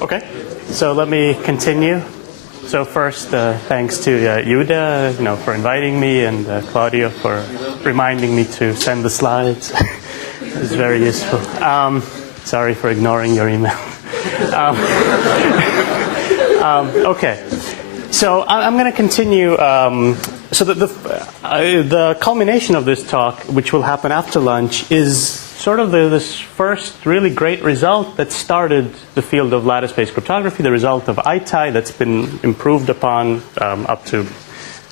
Okay, so let me continue. So first, thanks to Yuda, for inviting me, and Claudio for reminding me to send the slides. It was very useful. Sorry for ignoring your email. Okay, so I'm going to continue. So the culmination of this talk, which will happen after lunch, is sort of this first really great result that started the field of lattice-based cryptography, the result of ITAI that's been improved upon up to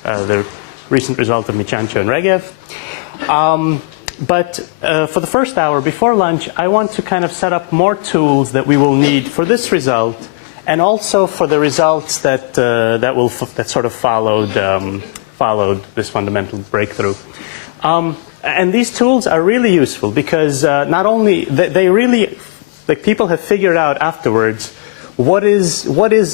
the recent result of Michancho and Regev. But for the first hour before lunch, I want to kind of set up more tools that we will need for this result, and also for the results that that sort of followed this fundamental breakthrough. And these tools are really useful because not only they really, like, people have figured out afterwards what is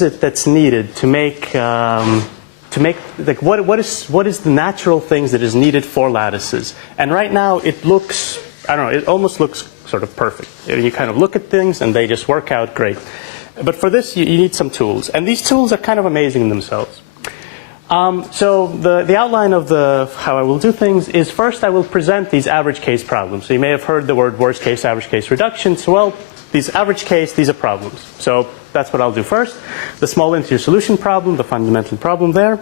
it that's needed to make like what is the natural things that is needed for lattices. And right now it looks, I don't know, it almost looks sort of perfect. You kind of look at things and they just work out great. But for this you need some tools, and these tools are kind of amazing in themselves. So the outline of how I will do things is, first I will present these average case problems. So you may have heard the word worst case, average case reduction. So, well, these average case, these are problems. So that's what I'll do first. The small integer solution problem, the fundamental problem there.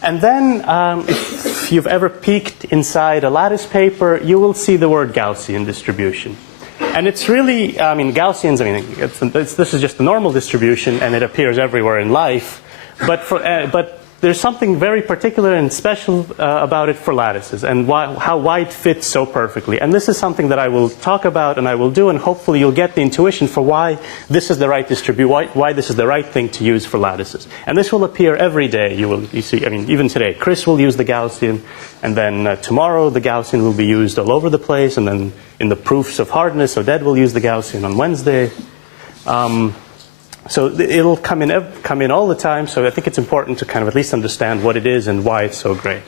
And then if you've ever peeked inside a lattice paper, you will see the word Gaussian distribution. And it's really, I mean, Gaussians, this is just the normal distribution, and it appears everywhere in life. But there's something very particular and special about it for lattices, and why it fits so perfectly. And this is something that I will talk about and I will do, and hopefully you'll get the intuition for why this is the right why this is the right thing to use for lattices. And this will appear every day. You see, I mean, even today, Chris will use the Gaussian, and then tomorrow the Gaussian will be used all over the place, and then in the proofs of hardness, Oded will use the Gaussian on Wednesday. So it'll come in all the time, so I think it's important to kind of at least understand what it is and why it's so great.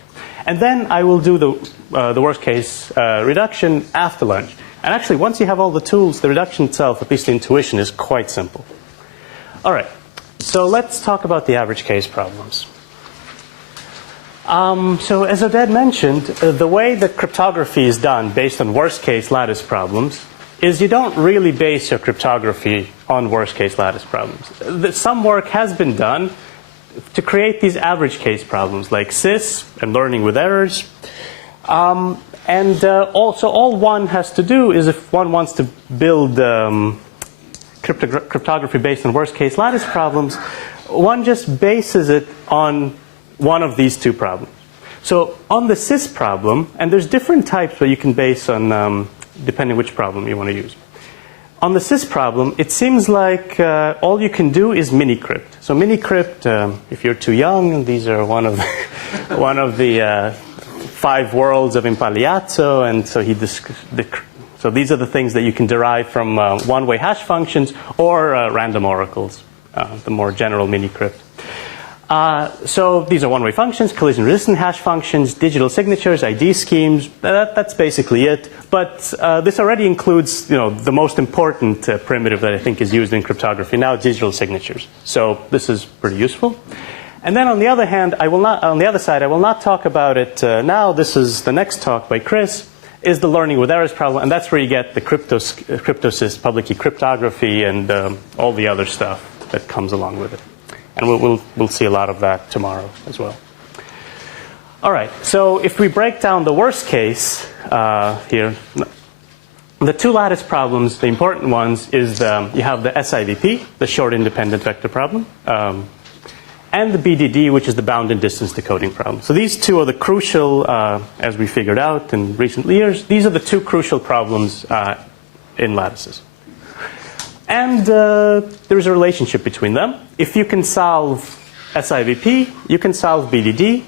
And then I will do the worst case reduction after lunch. And actually, once you have all the tools, the reduction itself, at least the intuition, is quite simple. All right, so let's talk about the average case problems. So as Oded mentioned, the way that cryptography is done based on worst case lattice problems is you don't really base your cryptography on worst case lattice problems. Some work has been done to create these average case problems like CIS and learning with errors. Also all one has to do is, if one wants to build cryptography based on worst case lattice problems, one just bases it on one of these two problems. So on the CIS problem, and there's different types where you can base on depending which problem you want to use. On the CIS problem, it seems like all you can do is mini-crypt. So mini-crypt, if you're too young, these are one of the 5 worlds of Impagliazzo, and so these are the things that you can derive from one-way hash functions or random oracles, the more general mini-crypt. So these are one-way functions, collision-resistant hash functions, digital signatures, ID schemes. That's basically it. But this already includes, the most important primitive that I think is used in cryptography now, digital signatures. So this is pretty useful. And then on the other hand, on the other side, I will not talk about it now. This is the next talk by Chris, is the learning with errors problem, and that's where you get the cryptosys, public key cryptography, and all the other stuff that comes along with it. And we'll see a lot of that tomorrow as well. All right, so if we break down the worst case here, the two lattice problems, the important ones, is you have the SIVP, the short independent vector problem, and the BDD, which is the bounded distance decoding problem. So these two are the crucial, as we figured out in recent years, these are the two crucial problems in lattices. And there's a relationship between them. If you can solve SIVP, you can solve BDD.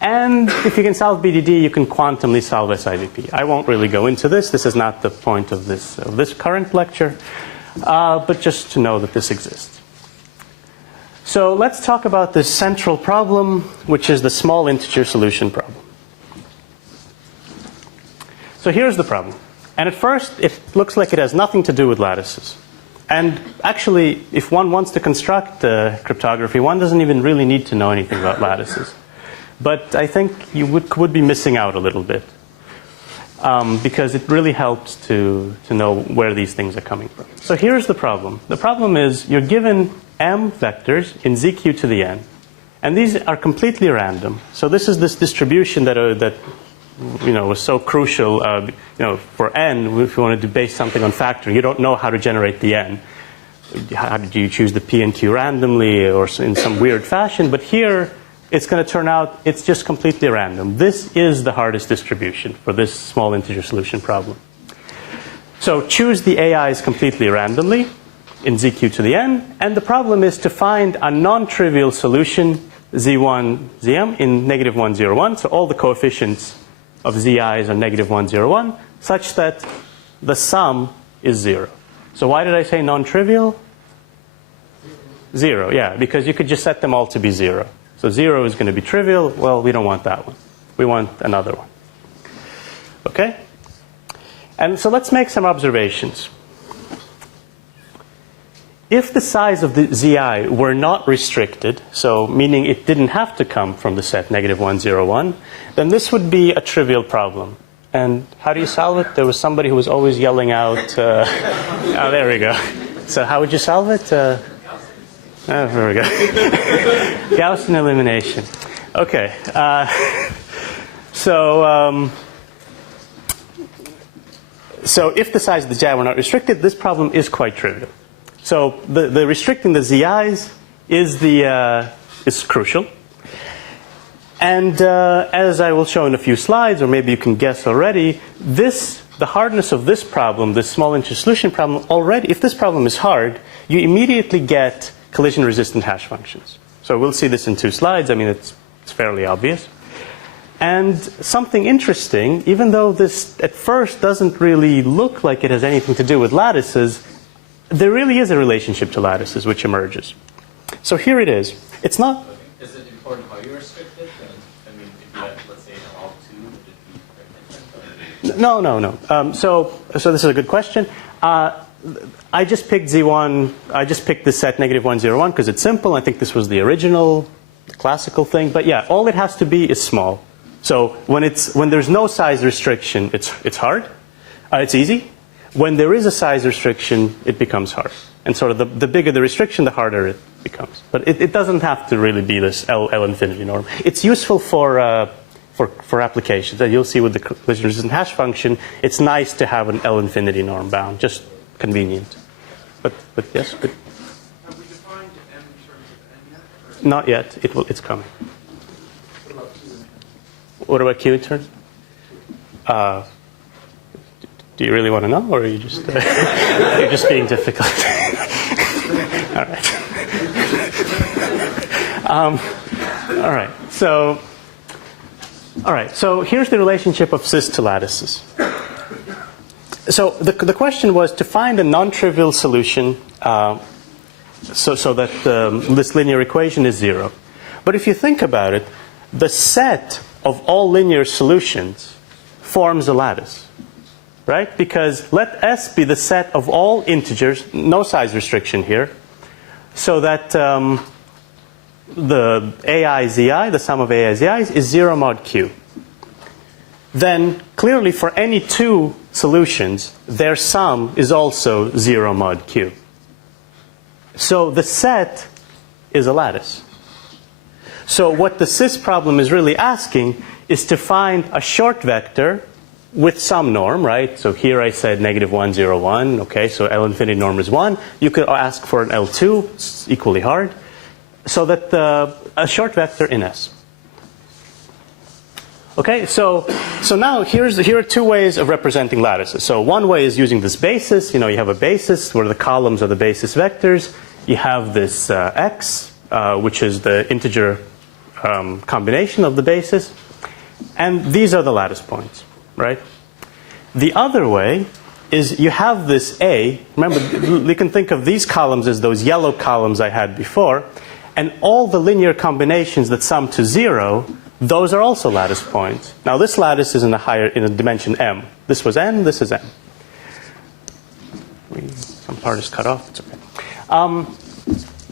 And if you can solve BDD, you can quantumly solve SIVP. I won't really go into this. This is not the point of this current lecture. But just to know that this exists. So let's talk about this central problem, which is the small integer solution problem. So here's the problem. And at first, it looks like it has nothing to do with lattices. And actually, if one wants to construct cryptography, one doesn't even really need to know anything about lattices. But I think you would be missing out a little bit. Because it really helps to know where these things are coming from. So here's the problem. The problem is you're given m vectors in zq to the n. And these are completely random. So this is this distribution that was so crucial for n. If you wanted to base something on factoring, you don't know how to generate the n. How did you choose the p and q randomly or in some weird fashion? But here, it's going to turn out it's just completely random. This is the hardest distribution for this small integer solution problem. So choose the AIs completely randomly in zq to the n. And the problem is to find a non-trivial solution, z1, zm, in -1, 0, 1. So all the coefficients of zi's are -1, 0, 1, such that the sum is 0. So why did I say non-trivial? 0, yeah, because you could just set them all to be 0. So 0 is going to be trivial. Well, we don't want that one. We want another one. Okay? And so let's make some observations. If the size of the zi were not restricted, so meaning it didn't have to come from the set -1, 0, 1, then this would be a trivial problem. And how do you solve it? There was somebody who was always yelling out. Oh, there we go. So how would you solve it? Oh, there we go. Gaussian elimination. Okay. So if the size of the zi were not restricted, this problem is quite trivial. So the restricting the zi's is crucial. And as I will show in a few slides, or maybe you can guess already, the hardness of this problem, this small integer solution problem, already, if this problem is hard, you immediately get collision-resistant hash functions. So we'll see this in 2 slides. I mean, it's fairly obvious. And something interesting, even though this at first doesn't really look like it has anything to do with lattices, there really is a relationship to lattices which emerges. So here it is. It's not... Is it important how you restrict it? I mean, if you had, let's say, all 2, would it be very different? No. So this is a good question. I just picked Z1. I just picked this set -1, 0, 1 because it's simple. I think this was the original, classical thing. But yeah, all it has to be is small. So when there's no size restriction, it's hard. It's easy. When there is a size restriction, it becomes hard. And sort of the bigger the restriction, the harder it becomes. But it doesn't have to really be this L infinity norm. It's useful for applications. That you'll see with the collision-resistant hash function, it's nice to have an L infinity norm bound, just convenient. But yes, good. Have we defined m in terms of n yet? Not yet. It's coming. What about q in terms? Do you really want to know, or are you just you're just being difficult? All right. All right. So here's the relationship of cis to lattices. So the question was to find a non-trivial solution so that this linear equation is 0. But if you think about it, the set of all linear solutions forms a lattice. Right? Because let S be the set of all integers, no size restriction here, so that the AI zi, the sum of AI zi's, is 0 mod q. Then clearly for any 2 solutions, their sum is also 0 mod q. So the set is a lattice. So what the cis problem is really asking is to find a short vector with some norm, right? So here I said -1, 0, 1. Okay, so L infinity norm is 1. You could ask for an L2. It's equally hard. So that a short vector in S. Okay, so now here are 2 ways of representing lattices. So one way is using this basis. You have a basis where the columns are the basis vectors. You have this x, which is the integer combination of the basis. And these are the lattice points. Right? The other way is you have this A. Remember, you can think of these columns as those yellow columns I had before. And all the linear combinations that sum to 0, those are also lattice points. Now, this lattice is in a dimension m. This was n, this is m. Some part is cut off. It's okay.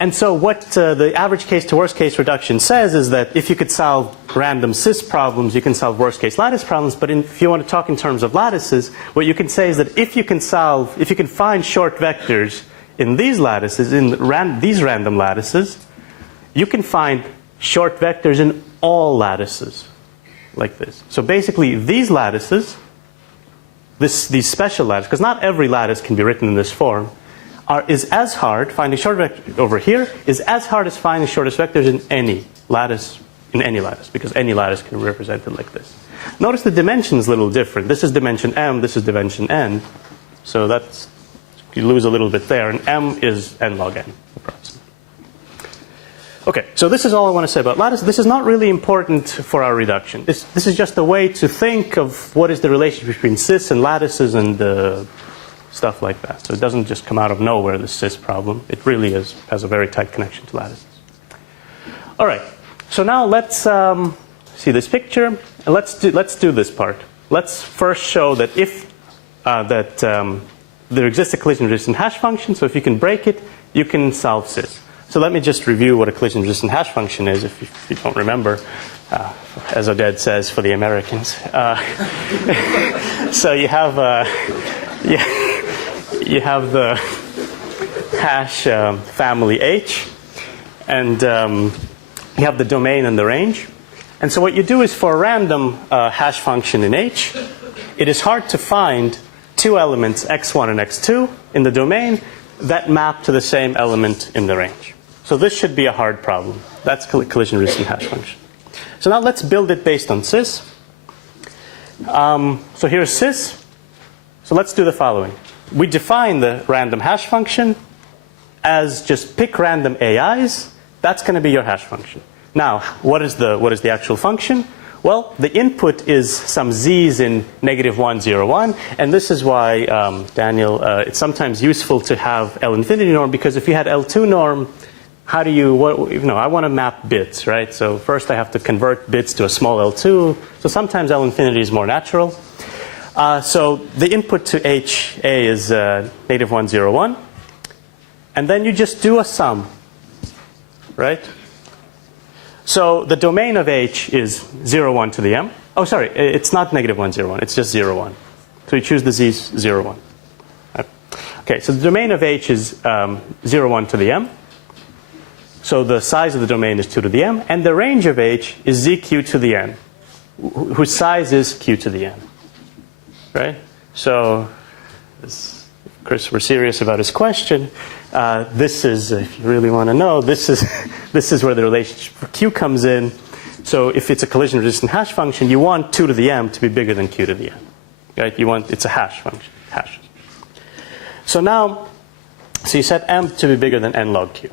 And so what the average case to worst case reduction says is that if you could solve random cis problems, you can solve worst case lattice problems. But if you want to talk in terms of lattices, what you can say is that if you can find short vectors in these lattices, in these random lattices, you can find short vectors in all lattices like this. So basically these lattices, these special lattices, because not every lattice can be written in this form, is as hard, finding short vector over here, is as hard as finding shortest vectors in any lattice, because any lattice can be represented like this. Notice the dimension is a little different. This is dimension m, this is dimension n. So that's, you lose a little bit there, and m is n log n, approximately. Okay, so this is all I want to say about lattice. This is not really important for our reduction. This is just a way to think of what is the relationship between cis and lattices and stuff like that. So it doesn't just come out of nowhere, the cis problem. It really has a very tight connection to lattices. All right, so now let's see this picture, and let's do this part. Let's first show that if there exists a collision-resistant hash function, so if you can break it, you can solve cis. So let me just review what a collision-resistant hash function is, if you don't remember, as Oded says for the Americans. So you have the hash family H, and you have the domain and the range. And so what you do is for a random hash function in H, it is hard to find two elements, x1 and x2, in the domain that map to the same element in the range. So this should be a hard problem. That's collision-resistant hash function. So now let's build it based on cis. So here's cis. So let's do the following. We define the random hash function as just pick random AIs. That's going to be your hash function. Now, what is the actual function? Well, the input is some z's in -1, 0, 1. And this is why, Daniel, it's sometimes useful to have L infinity norm, because if you had L2 norm, how do you, I want to map bits, right? So first I have to convert bits to a small L2. So sometimes L infinity is more natural. So the input to HA is -1, 0, 1. And then you just do a sum, right? So the domain of H is 0, 1 to the m. Oh, sorry, it's not -1, 0, 1. It's just 0, 1. So you choose the z's 0, 1. Right. Okay, so the domain of H is 0, 1 to the m. So the size of the domain is 2 to the m. And the range of H is zq to the n, whose size is q to the n. Right? So if Chris were serious about his question, this is, if you really want to know, this is where the relationship for q comes in. So if it's a collision-resistant hash function, you want 2 to the m to be bigger than q to the n. Right? It's a hash function. Hash. So now, you set m to be bigger than n log q.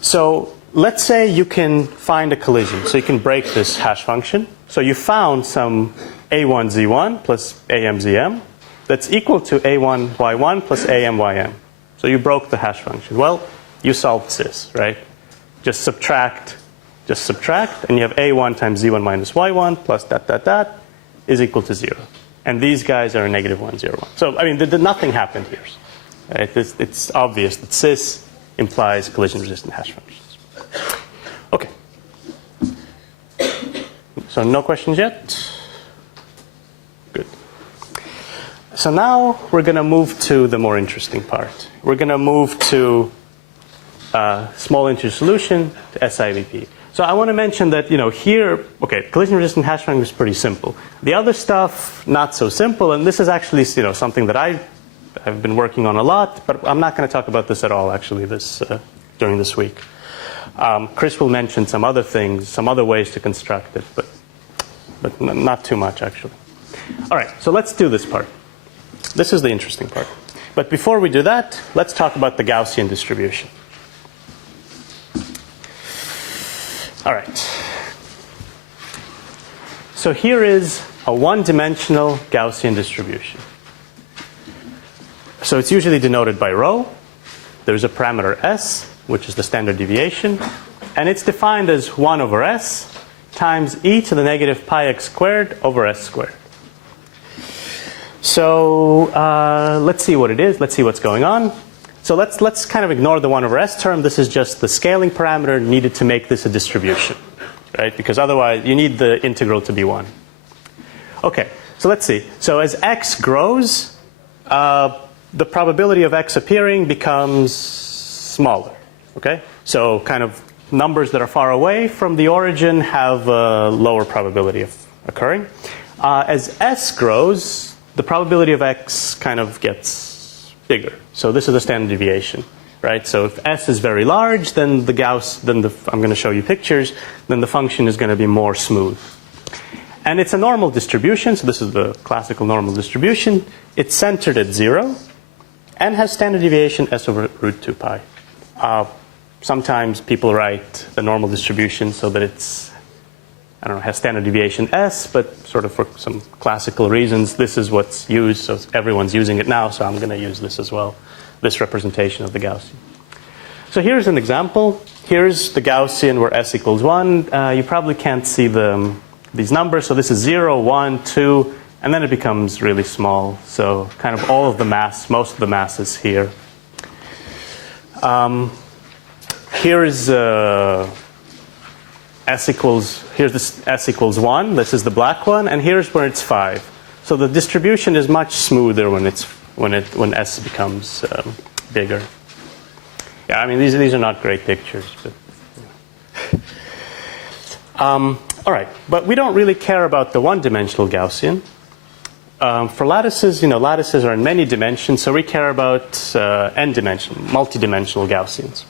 So let's say you can find a collision. So you can break this hash function. So you found some a1z1 plus amzm that's equal to a1y1 plus amym. So you broke the hash function. Well, you solved cis, right? Just subtract, and you have a1 times z1 minus y1 plus ... is equal to 0. And these guys are -1, 0, 1. So, I mean, nothing happened here. Right? It's obvious that cis implies collision-resistant hash functions. Okay. So no questions yet? Good. So now we're going to move to the more interesting part. We're going to move to small integer solution to SIVP. So I want to mention that, here, okay, collision-resistant hash function is pretty simple. The other stuff, not so simple. And this is actually, something that I've been working on a lot, but I'm not going to talk about this at all, actually, during this week. Chris will mention some other things, some other ways to construct it, but not too much, actually. All right, so let's do this part. This is the interesting part. But before we do that, let's talk about the Gaussian distribution. All right. So here is a one-dimensional Gaussian distribution. So it's usually denoted by rho. There's a parameter s, which is the standard deviation. And it's defined as 1 over s times e to the negative pi x squared over s squared. So let's see what it is. Let's see what's going on. So let's kind of ignore the 1 over s term. This is just the scaling parameter needed to make this a distribution, right? Because otherwise you need the integral to be 1. Okay, so let's see. So as x grows, the probability of x appearing becomes smaller. Okay, so kind of numbers that are far away from the origin have a lower probability of occurring. As s grows, the probability of x kind of gets bigger. So this is the standard deviation, right? So if s is very large, then I'm going to show you pictures, then the function is going to be more smooth. And it's a normal distribution, so this is the classical normal distribution. It's centered at 0 and has standard deviation s over root 2 pi. Sometimes people write the normal distribution so that it's, I don't know, has standard deviation s, but sort of for some classical reasons, this is what's used, so everyone's using it now, so I'm going to use this as well, this representation of the Gaussian. So here's an example. Here's the Gaussian where s equals 1. You probably can't see these numbers, so this is 0, 1, 2, and then it becomes really small. So kind of all of the mass, most of the mass is here. Here is here's this s equals 1. This is the black one, and here's where it's 5. So the distribution is much smoother when s becomes bigger. Yeah, I mean these are not great pictures, but. All right, but we don't really care about the one-dimensional Gaussian. For lattices, lattices are in many dimensions, so we care about n-dimensional, multi-dimensional Gaussians.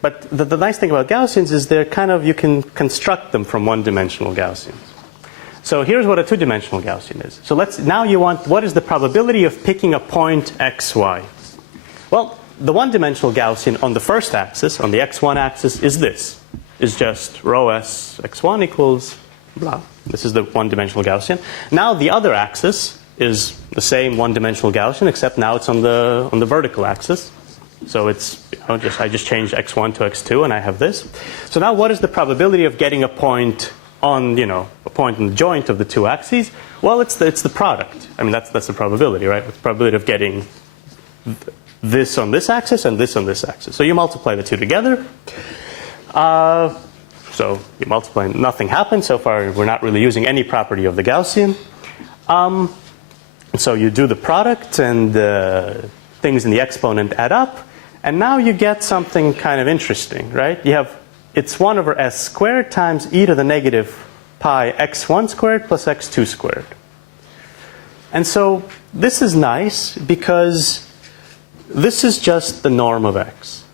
But the nice thing about Gaussians is they're kind of, you can construct them from one-dimensional Gaussians. So here's what a two-dimensional Gaussian is. So now you want, what is the probability of picking a point x, y? Well, the one-dimensional Gaussian on the first axis, on the x1 axis, is this. Is just rho s x1 equals blah. This is the one-dimensional Gaussian. Now the other axis is the same one-dimensional Gaussian, except now it's on the vertical axis. So it's I just changed x1 to x2, and I have this. So now what is the probability of getting a point on a point in the joint of the two axes? Well, it's the product. I mean that's the probability, right? It's the probability of getting this on this axis and this on this axis. So you multiply the two together. So you multiply, nothing happens. So far, we're not really using any property of the Gaussian. So you do the product, and things in the exponent add up. And now you get something kind of interesting, right? It's 1 over s squared times e to the negative pi x1 squared plus x2 squared. And so this is nice because this is just the norm of x.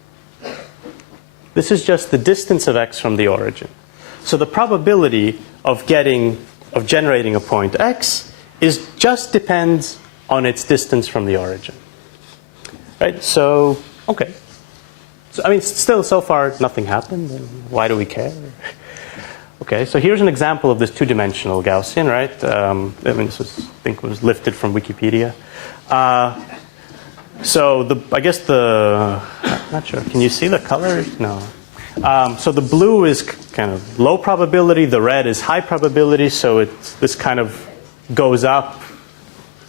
This is just the distance of x from the origin. So the probability of generating a point x just depends on its distance from the origin. Right? So, okay. So, I mean, still, so far, nothing happened. Why do we care? Okay, so here's an example of this two-dimensional Gaussian, right? I mean, this was, I think, was lifted from Wikipedia. So I'm not sure. Can you see the colors? No. So the blue is kind of low probability. The red is high probability. So this kind of goes up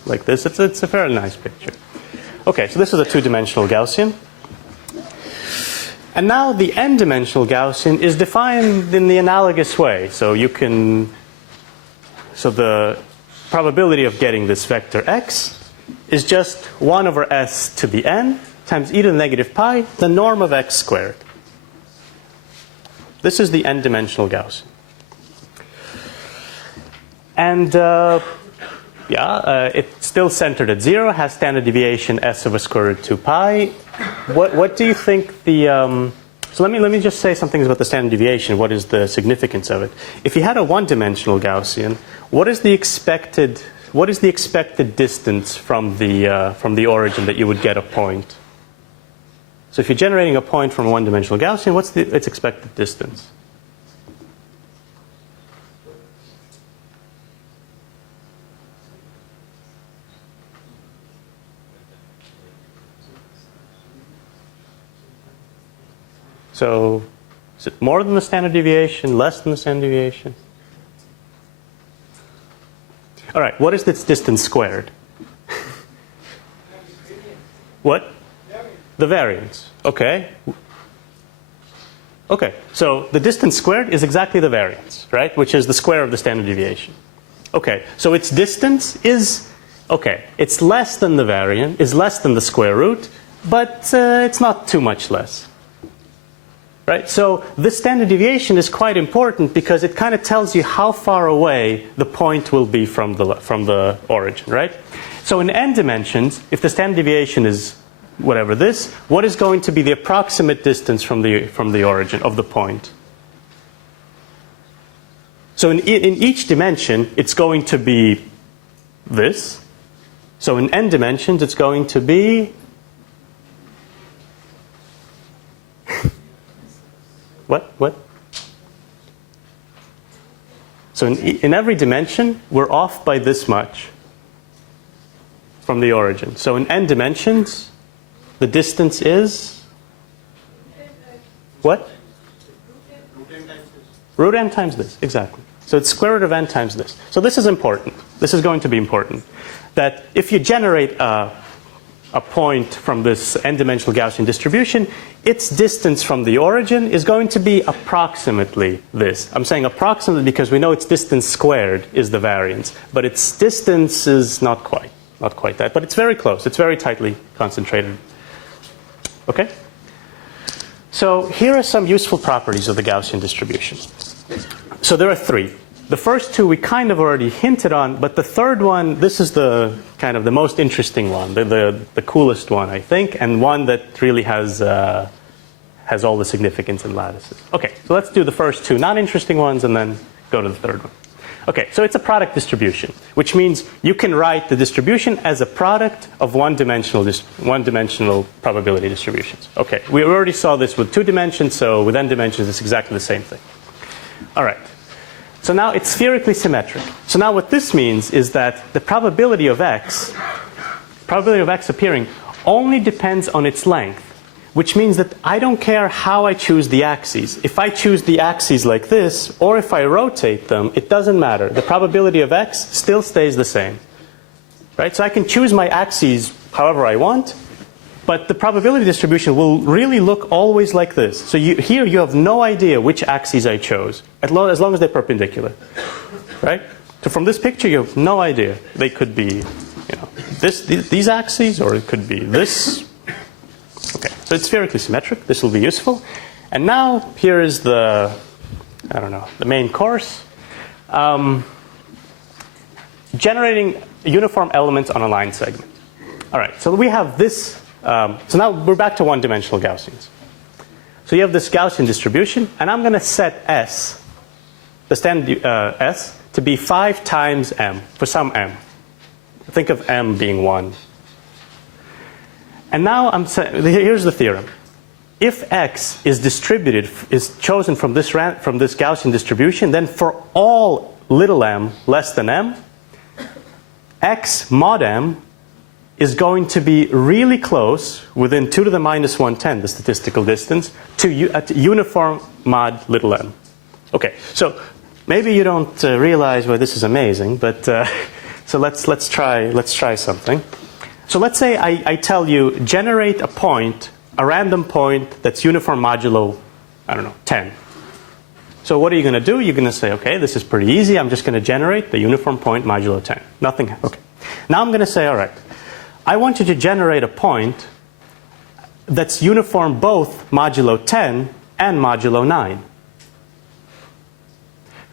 like this. It's a very nice picture. Okay, so this is a two-dimensional Gaussian. And now the n-dimensional Gaussian is defined in the analogous way. So the probability of getting this vector x is just 1 over s to the n times e to the negative pi, the norm of x squared. This is the n-dimensional Gaussian. And it's still centered at 0, has standard deviation s over square root 2 pi. What do you think so let me just say some things about the standard deviation. What is the significance of it? If you had a one-dimensional Gaussian, what is the expected distance from the origin that you would get a point? So if you're generating a point from a one-dimensional Gaussian, what's its expected distance? So is it more than the standard deviation, less than the standard deviation? All right, what is its distance squared? What? The variance. Okay. Okay, so the distance squared is exactly the variance, right? Which is the square of the standard deviation. Okay, so its distance is, okay, it's less than the variance, is less than the square root, but it's not too much less. Right? So this standard deviation is quite important because it kind of tells you how far away the point will be from the origin, right? So in n dimensions, if the standard deviation is whatever this, what is going to be the approximate distance from the origin of the point? So in each dimension, it's going to be this. So in n dimensions, it's going to be what? So in every dimension, we're off by this much from the origin. So in n dimensions, the distance is what? Root n times this, exactly. So it's square root of n times this. So this is important. This is going to be important. That if you generate a point from this n-dimensional Gaussian distribution, its distance from the origin is going to be approximately this. I'm saying approximately because we know its distance squared is the variance. But its distance is not quite that. But it's very close. It's very tightly concentrated. Okay? So here are some useful properties of the Gaussian distribution. So there are three. The first two we kind of already hinted on, but the third one, this is the kind of the most interesting one, the coolest one, I think, and one that really has all the significance in lattices. Okay, so let's do the first two non-interesting ones and then go to the third one. Okay, so it's a product distribution, which means you can write the distribution as a product of one-dimensional probability distributions. Okay, we already saw this with 2 dimensions, so with n dimensions it's exactly the same thing. All right. So now it's spherically symmetric. So now what this means is that the probability of x appearing only depends on its length, which means that I don't care how I choose the axes. If I choose the axes like this, or if I rotate them, it doesn't matter. The probability of x still stays the same. Right? So I can choose my axes however I want, but the probability distribution will really look always like this. So here you have no idea which axes I chose, as long as they're perpendicular. Right? So from this picture, you have no idea. They could be, these axes, or it could be this. Okay, so it's spherically symmetric. This will be useful. And now here is the main course. Generating uniform elements on a line segment. All right, so we have this. So now we're back to one-dimensional Gaussians. So you have this Gaussian distribution, and I'm going to set S, the standard S, to be 5 times m, for some m. Think of m being 1. And now here's the theorem. If x is chosen from this Gaussian distribution, then for all little m less than m, x mod m is going to be really close, within 2 to the minus 110, the statistical distance, to uniform mod little m. Okay, so maybe you don't realize why this is amazing, but so let's try something. So let's say I tell you, generate a random point that's uniform modulo, 10. So what are you going to do? You're going to say, okay, this is pretty easy. I'm just going to generate the uniform point modulo 10. Nothing. Okay. Now I'm going to say, all right, I want you to generate a point that's uniform both modulo 10 and modulo 9.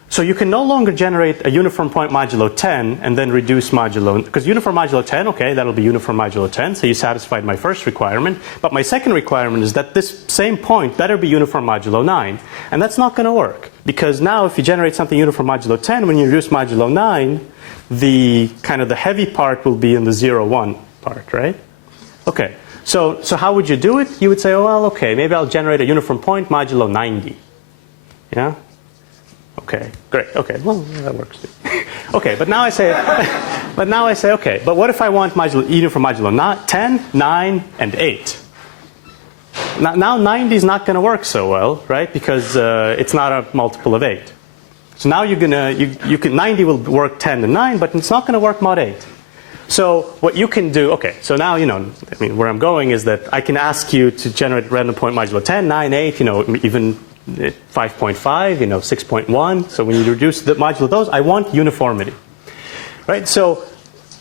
So you can no longer generate a uniform point modulo 10 and then reduce modulo, because uniform modulo 10, okay, that'll be uniform modulo 10, so you satisfied my first requirement. But my second requirement is that this same point better be uniform modulo 9. And that's not going to work, because now if you generate something uniform modulo 10, when you reduce modulo 9, the heavy part will be in the 0, 1 part, right? Okay, so how would you do it? You would say, oh, well, okay, maybe I'll generate a uniform point modulo 90. Yeah? Okay, great. Okay, well, that works too. Okay, but now I say, okay, but what if I want uniform modulo 10, 9, and 8? Now 90 is not going to work so well, right? Because it's not a multiple of 8. So now you're gonna, you can, 90 will work 10 and 9, but it's not gonna work mod 8. So what you can do, okay, so now, you know, I mean, where I'm going is that I can ask you to generate random point modulo 10, 9, 8, you know, even 5.5, you know, 6.1. So when you reduce the modulo of those, I want uniformity, right? So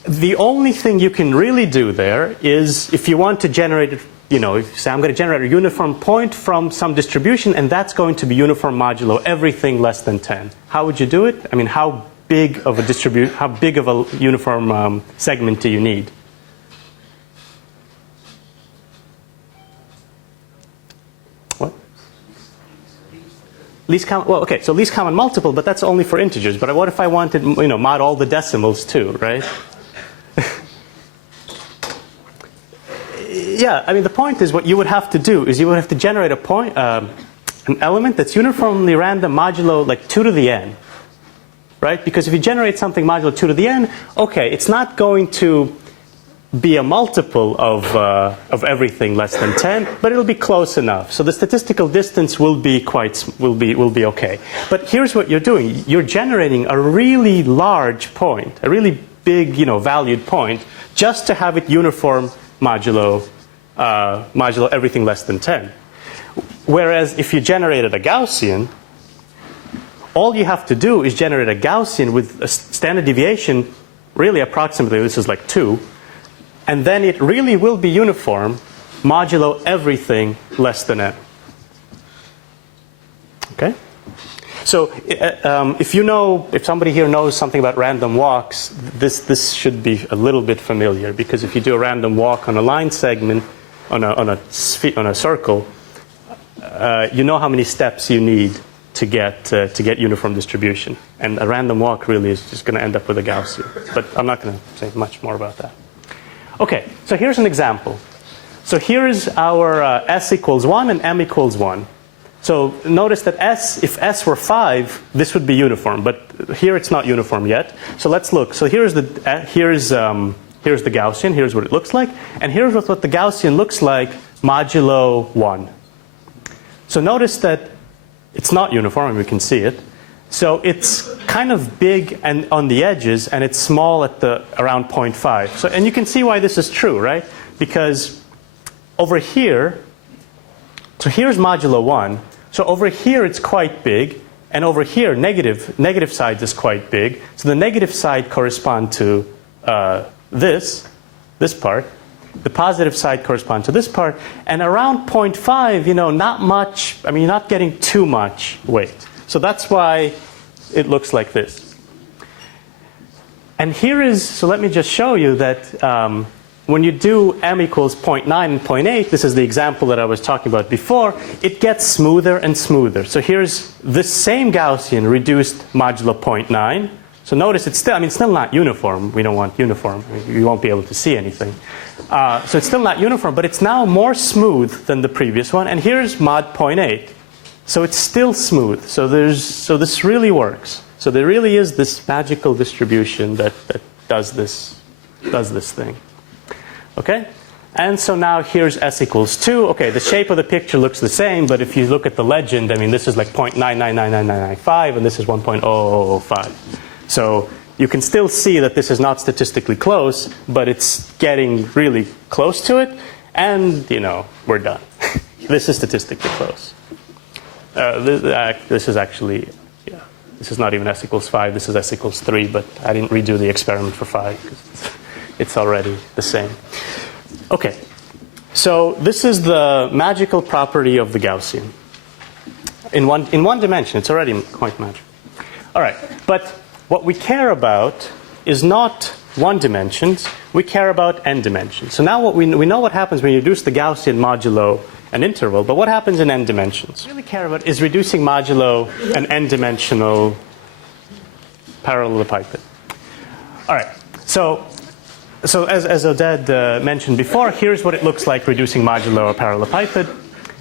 the only thing you can really do there is if you want to generate, you know, if you say I'm going to generate a uniform point from some distribution and that's going to be uniform modulo everything less than 10. How would you do it? I mean, how big of a uniform segment do you need? What? Least common, well, okay, so least common multiple, but that's only for integers. But what if I wanted, you know, mod all the decimals too, right? Yeah, I mean, the point is what you would have to do is you would have to generate a point, an element that's uniformly random modulo like 2 to the n. Right? Because if you generate something modulo 2 to the n, okay, it's not going to be a multiple of everything less than 10, but it'll be close enough. So the statistical distance will be okay. But here's what you're doing. You're generating a really large point, a really big, you know, valued point, just to have it uniform modulo everything less than 10. Whereas if you generated a Gaussian, all you have to do is generate a Gaussian with a standard deviation, really approximately, this is like 2, and then it really will be uniform modulo everything less than n. Okay? So if somebody here knows something about random walks, this should be a little bit familiar, because if you do a random walk on a line segment, on a circle, you know how many steps you need to get uniform distribution, and a random walk really is just going to end up with a Gaussian. But I'm not going to say much more about that. Okay, so here's an example. So here's our s equals 1 and m equals 1. So notice that if s were 5, this would be uniform, but here it's not uniform yet. So let's look. So here's the Gaussian. Here's what it looks like, and here's what the Gaussian looks like modulo 1. So notice that it's not uniform, and we can see it. So it's kind of big and on the edges, and it's small at around 0.5. So, and you can see why this is true, right? Because over here, so here's modulo 1. So over here it's quite big, and over here negative side is quite big. So the negative side correspond to this part. The positive side corresponds to this part, and around 0.5, you know, not much. I mean, you're not getting too much weight. So that's why it looks like this. And so let me just show you that when you do m equals 0.9 and 0.8, this is the example that I was talking about before, it gets smoother and smoother. So here's this same Gaussian reduced modulo 0.9. So notice it's still not uniform. We don't want uniform. You won't be able to see anything. So it's still not uniform, but it's now more smooth than the previous one. And here's mod 0.8. So it's still smooth. So this really works. So there really is this magical distribution that does this thing. Okay? And so now here's s equals 2. Okay, the shape of the picture looks the same, but if you look at the legend, I mean, this is like 0.9999995, and this is 1.0005. So you can still see that this is not statistically close, but it's getting really close to it, and, you know, we're done. This is statistically close. This is actually, yeah, this is not even s equals 5, this is s equals 3, but I didn't redo the experiment for 5, because it's already the same. Okay, so this is the magical property of the Gaussian. In one dimension, it's already quite magical. All right, but what we care about is not one dimensions, we care about n dimensions. So now we know what happens when you reduce the Gaussian modulo an interval, but what happens in n dimensions? What we really care about is reducing modulo an n-dimensional parallelepiped. All right, so as Oded mentioned before, here's what it looks like reducing modulo a parallelepiped.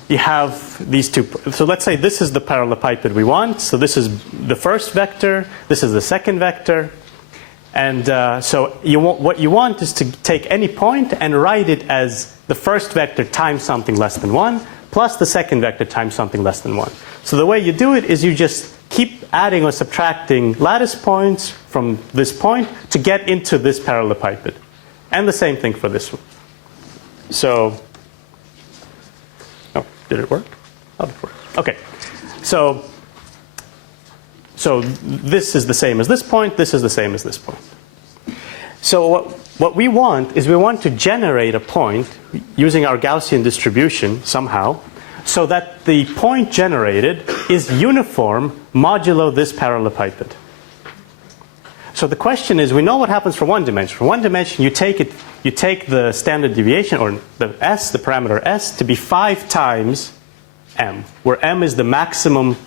You have these two. So let's say this is the parallelepiped we want. So this is the first vector. This is the second vector. And so what you want is to take any point and write it as the first vector times something less than 1 plus the second vector times something less than 1. So the way you do it is you just keep adding or subtracting lattice points from this point to get into this parallelepiped. And the same thing for this one. So, oh, did it work? Oh, it worked. Okay. So this is the same as this point. This is the same as this point. So what we want is we want to generate a point using our Gaussian distribution somehow so that the point generated is uniform modulo this parallelepiped. So the question is, we know what happens for one dimension. For one dimension, you take the standard deviation, or the s, the parameter s, to be 5 times m, where m is the maximum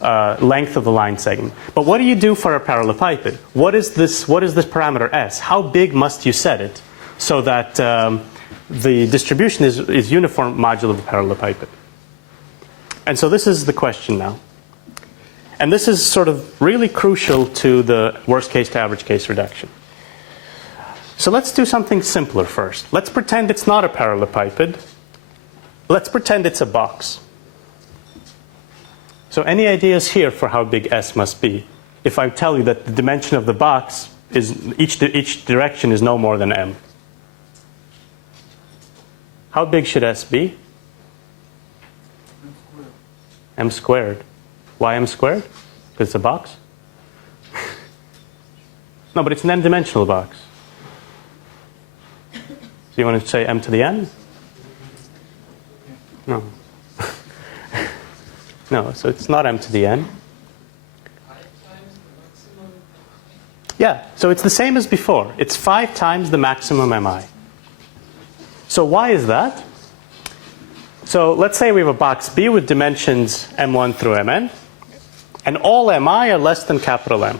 length of the line segment. But what do you do for a parallelepiped? What is this parameter s? How big must you set it so that the distribution is uniform modulo the parallelepiped? And so this is the question now. And this is sort of really crucial to the worst case to average case reduction. So let's do something simpler first. Let's pretend it's not a parallelepiped. Let's pretend it's a box. So any ideas here for how big S must be? If I tell you that the dimension of the box is each direction is no more than m. How big should S be? M squared. Why m squared? Because it's a box? No, but it's an n-dimensional box. So you want to say m to the n? No. No, so it's not m to the n. Yeah, so it's the same as before. It's 5 times the maximum mi. So why is that? So let's say we have a box B with dimensions m1 through mn, and all mi are less than capital M.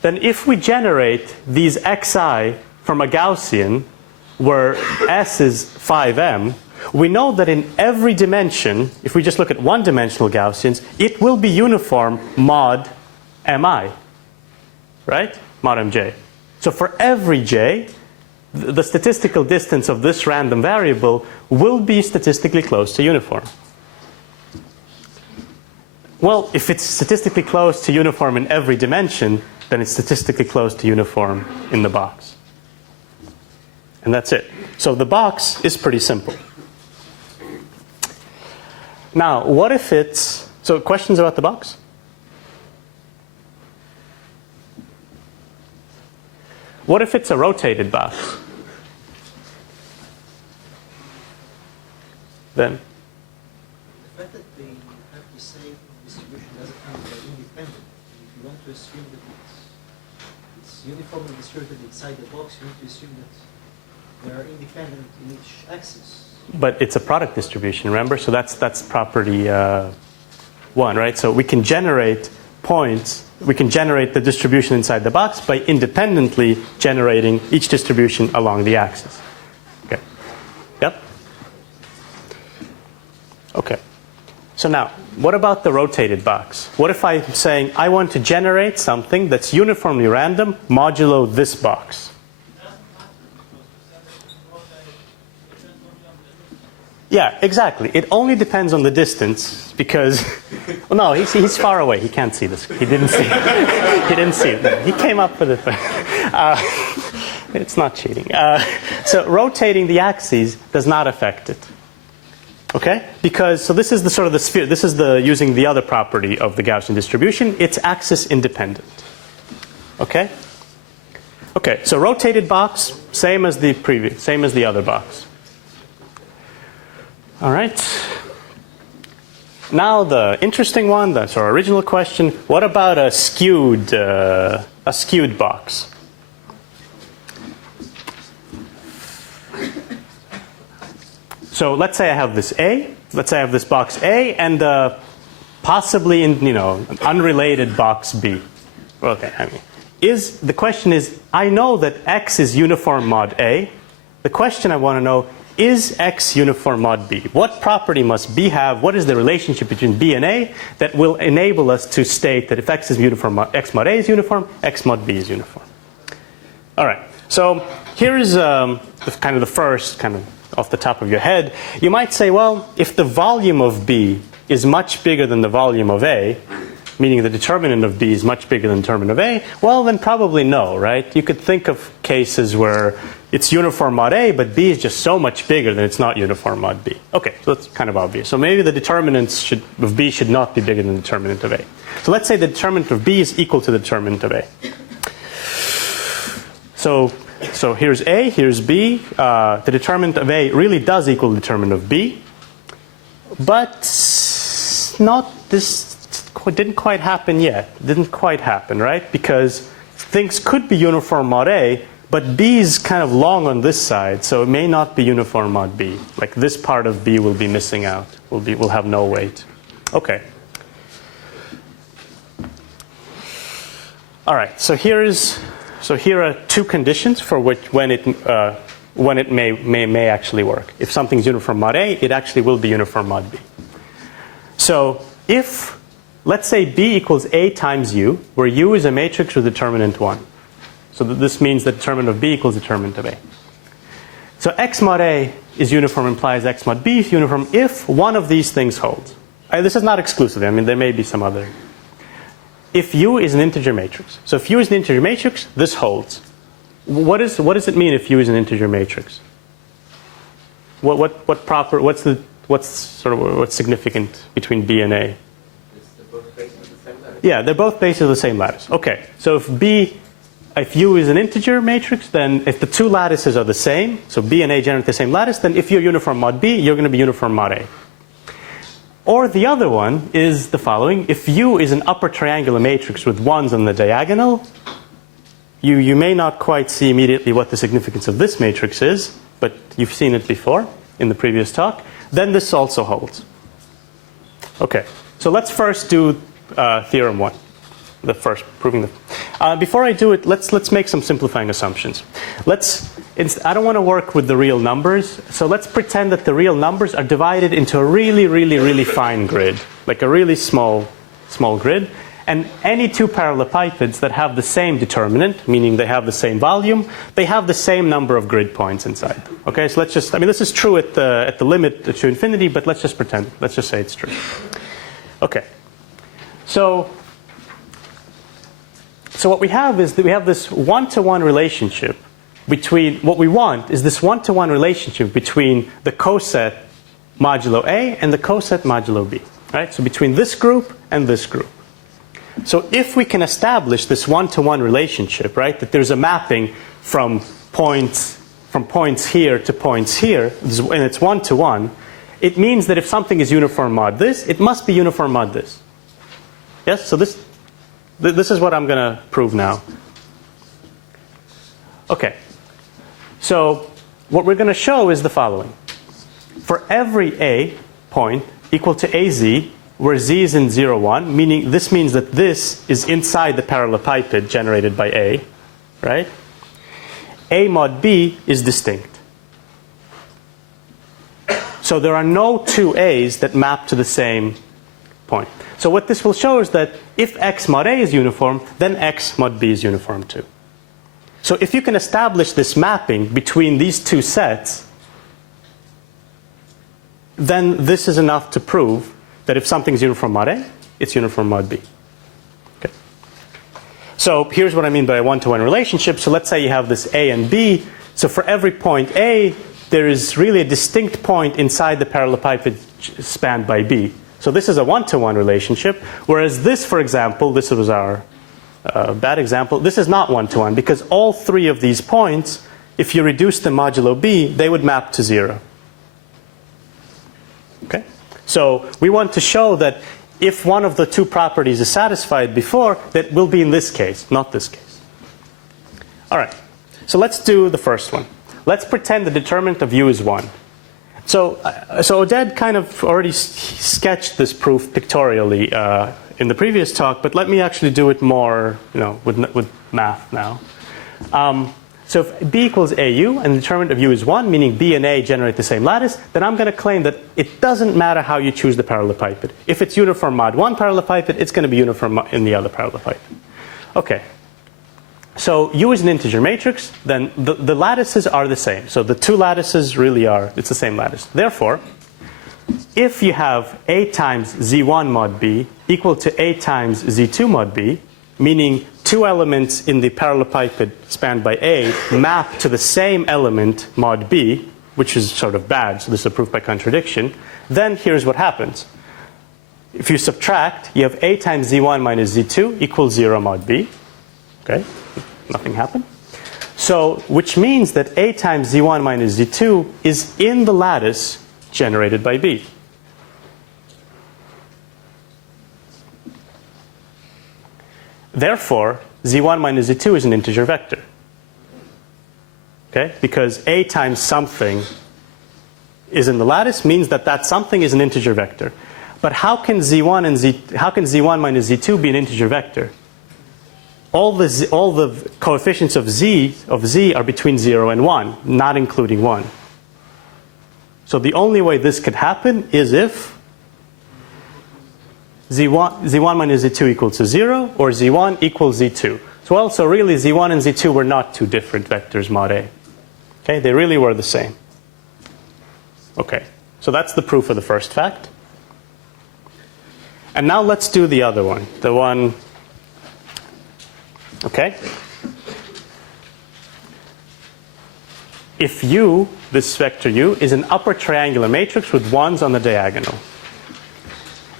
Then if we generate these xi from a Gaussian where s is 5m, we know that in every dimension, if we just look at one-dimensional Gaussians, it will be uniform mod mi, right? Mod mj. So for every j, the statistical distance of this random variable will be statistically close to uniform. Well, if it's statistically close to uniform in every dimension, then it's statistically close to uniform in the box. And that's it. So the box is pretty simple. Now, what if it's... So questions about the box? What if it's a rotated box? Then? The fact that they have the same distribution doesn't mean they're independent. If you want to assume that it's uniformly distributed inside the box, you need to assume that they are independent in each axis. But it's a product distribution, remember? So that's property 1, right? So we can generate points. We can generate the distribution inside the box by independently generating each distribution along the axis. Okay. Yep? Okay. So now, what about the rotated box? What if I'm saying I want to generate something that's uniformly random modulo this box? Yeah, exactly. It only depends on the distance because, well, no, he's far away. He can't see this. He didn't see it. He didn't see it. No, he came up with it. It's not cheating. So rotating the axes does not affect it. Okay? Because, so this is the sort of the sphere. This is the using the other property of the Gaussian distribution. It's axis independent. Okay? Okay, so rotated box, same as the previous, same as the other box. All right. Now the interesting one, that's our original question. What about a skewed box? So let's say I have this A. Let's say I have this box A and possibly in an unrelated box B. Okay. I mean, the question is, I know that X is uniform mod A. The question I want to know, is X uniform mod B? What property must B have? What is the relationship between B and A that will enable us to state that if X is uniform, X mod A is uniform, X mod B is uniform? All right. So here is the first, kind of off the top of your head. You might say, well, if the volume of B is much bigger than the volume of A, meaning the determinant of B is much bigger than the determinant of A, well, then probably no, right? You could think of cases where it's uniform mod A, but B is just so much bigger that it's not uniform mod B. Okay, so that's kind of obvious. So maybe the determinants of B should not be bigger than the determinant of A. So let's say the determinant of B is equal to the determinant of A. So here's A, here's B. The determinant of A really does equal the determinant of B. But this didn't quite happen yet. Didn't quite happen, right? Because things could be uniform mod A, but B is kind of long on this side, so it may not be uniform mod B. Like this part of B will be missing out. Will have no weight. Okay. All right. So here are two conditions for which when it may actually work. If something's uniform mod A, it actually will be uniform mod B. So if, let's say B equals A times U, where U is a matrix with determinant 1. So this means the determinant of B equals determinant of A. So X mod A is uniform implies X mod B is uniform if one of these things holds. This is not exclusively. I mean, there may be some other. If U is an integer matrix. So if U is an integer matrix, this holds. What does it mean if U is an integer matrix? What's significant between B and A? They're both bases of the same lattice. Yeah, they're both bases of the same lattice. Okay, so if U is an integer matrix, then if the two lattices are the same, so B and A generate the same lattice, then if you're uniform mod B, you're going to be uniform mod A. Or the other one is the following. If U is an upper triangular matrix with ones on the diagonal, you may not quite see immediately what the significance of this matrix is, but you've seen it before in the previous talk. Then this also holds. Okay, so let's first do theorem 1. The first, proving the. Before I do it, let's make some simplifying assumptions. I don't want to work with the real numbers, so let's pretend that the real numbers are divided into a really, really, really fine grid, like a really small grid. And any two parallelepipeds that have the same determinant, meaning they have the same volume, they have the same number of grid points inside. Okay, so let's just. I mean, this is true at the limit to infinity, but let's just pretend. Let's just say it's true. Okay, so what we have is that we have this one-to-one relationship between, what we want is this one-to-one relationship between the coset modulo A and the coset modulo B, right? So between this group and this group. So if we can establish this one-to-one relationship, right, that there's a mapping from points here to points here, and it's one-to-one, it means that if something is uniform mod this, it must be uniform mod this. Yes? So this is what I'm going to prove now. Okay. So what we're going to show is the following. For every A point equal to AZ, where Z is in 0, 1, meaning this means that this is inside the parallelepiped generated by A, right? A mod B is distinct. So there are no two A's that map to the same point. So what this will show is that if X mod A is uniform, then X mod B is uniform too. So if you can establish this mapping between these two sets, then this is enough to prove that if something's uniform mod A, it's uniform mod B. Okay. So here's what I mean by a one-to-one relationship. So let's say you have this A and B. So for every point A, there is really a distinct point inside the parallelepiped spanned by B. So this is a one-to-one relationship, whereas this, for example, this was our bad example, this is not one-to-one because all three of these points, if you reduce them modulo B, they would map to 0. Okay? So we want to show that if one of the two properties is satisfied before, that will be in this case, not this case. All right. So let's do the first one. Let's pretend the determinant of U is 1. So Oded kind of already sketched this proof pictorially in the previous talk, but let me actually do it more, with math now. So if B equals AU and the determinant of U is 1, meaning B and A generate the same lattice, then I'm going to claim that it doesn't matter how you choose the parallelepiped. If it's uniform mod one parallelepiped, it's going to be uniform in the other parallelepiped. Okay. So U is an integer matrix, then the lattices are the same. So the two lattices really it's the same lattice. Therefore, if you have A times Z1 mod B equal to A times Z2 mod B, meaning two elements in the parallelepiped spanned by A map to the same element mod B, which is sort of bad, so this is a proof by contradiction, then here's what happens. If you subtract, you have A times Z1 minus Z2 equals 0 mod B. Okay, nothing happened. So, which means that A times Z1 minus Z2 is in the lattice generated by B. Therefore, Z1 minus Z2 is an integer vector. Okay? Because A times something is in the lattice means that that something is an integer vector. But how can Z1 minus Z2 be an integer vector? All the coefficients of Z are between 0 and 1, not including 1. So the only way this could happen is if Z1 minus Z2 equals to 0, or Z1 equals Z2. So really Z1 and Z2 were not two different vectors mod A. Okay, they really were the same. Okay, so that's the proof of the first fact. And now let's do the other one. The one, okay? If U, this vector U, is an upper triangular matrix with 1s on the diagonal,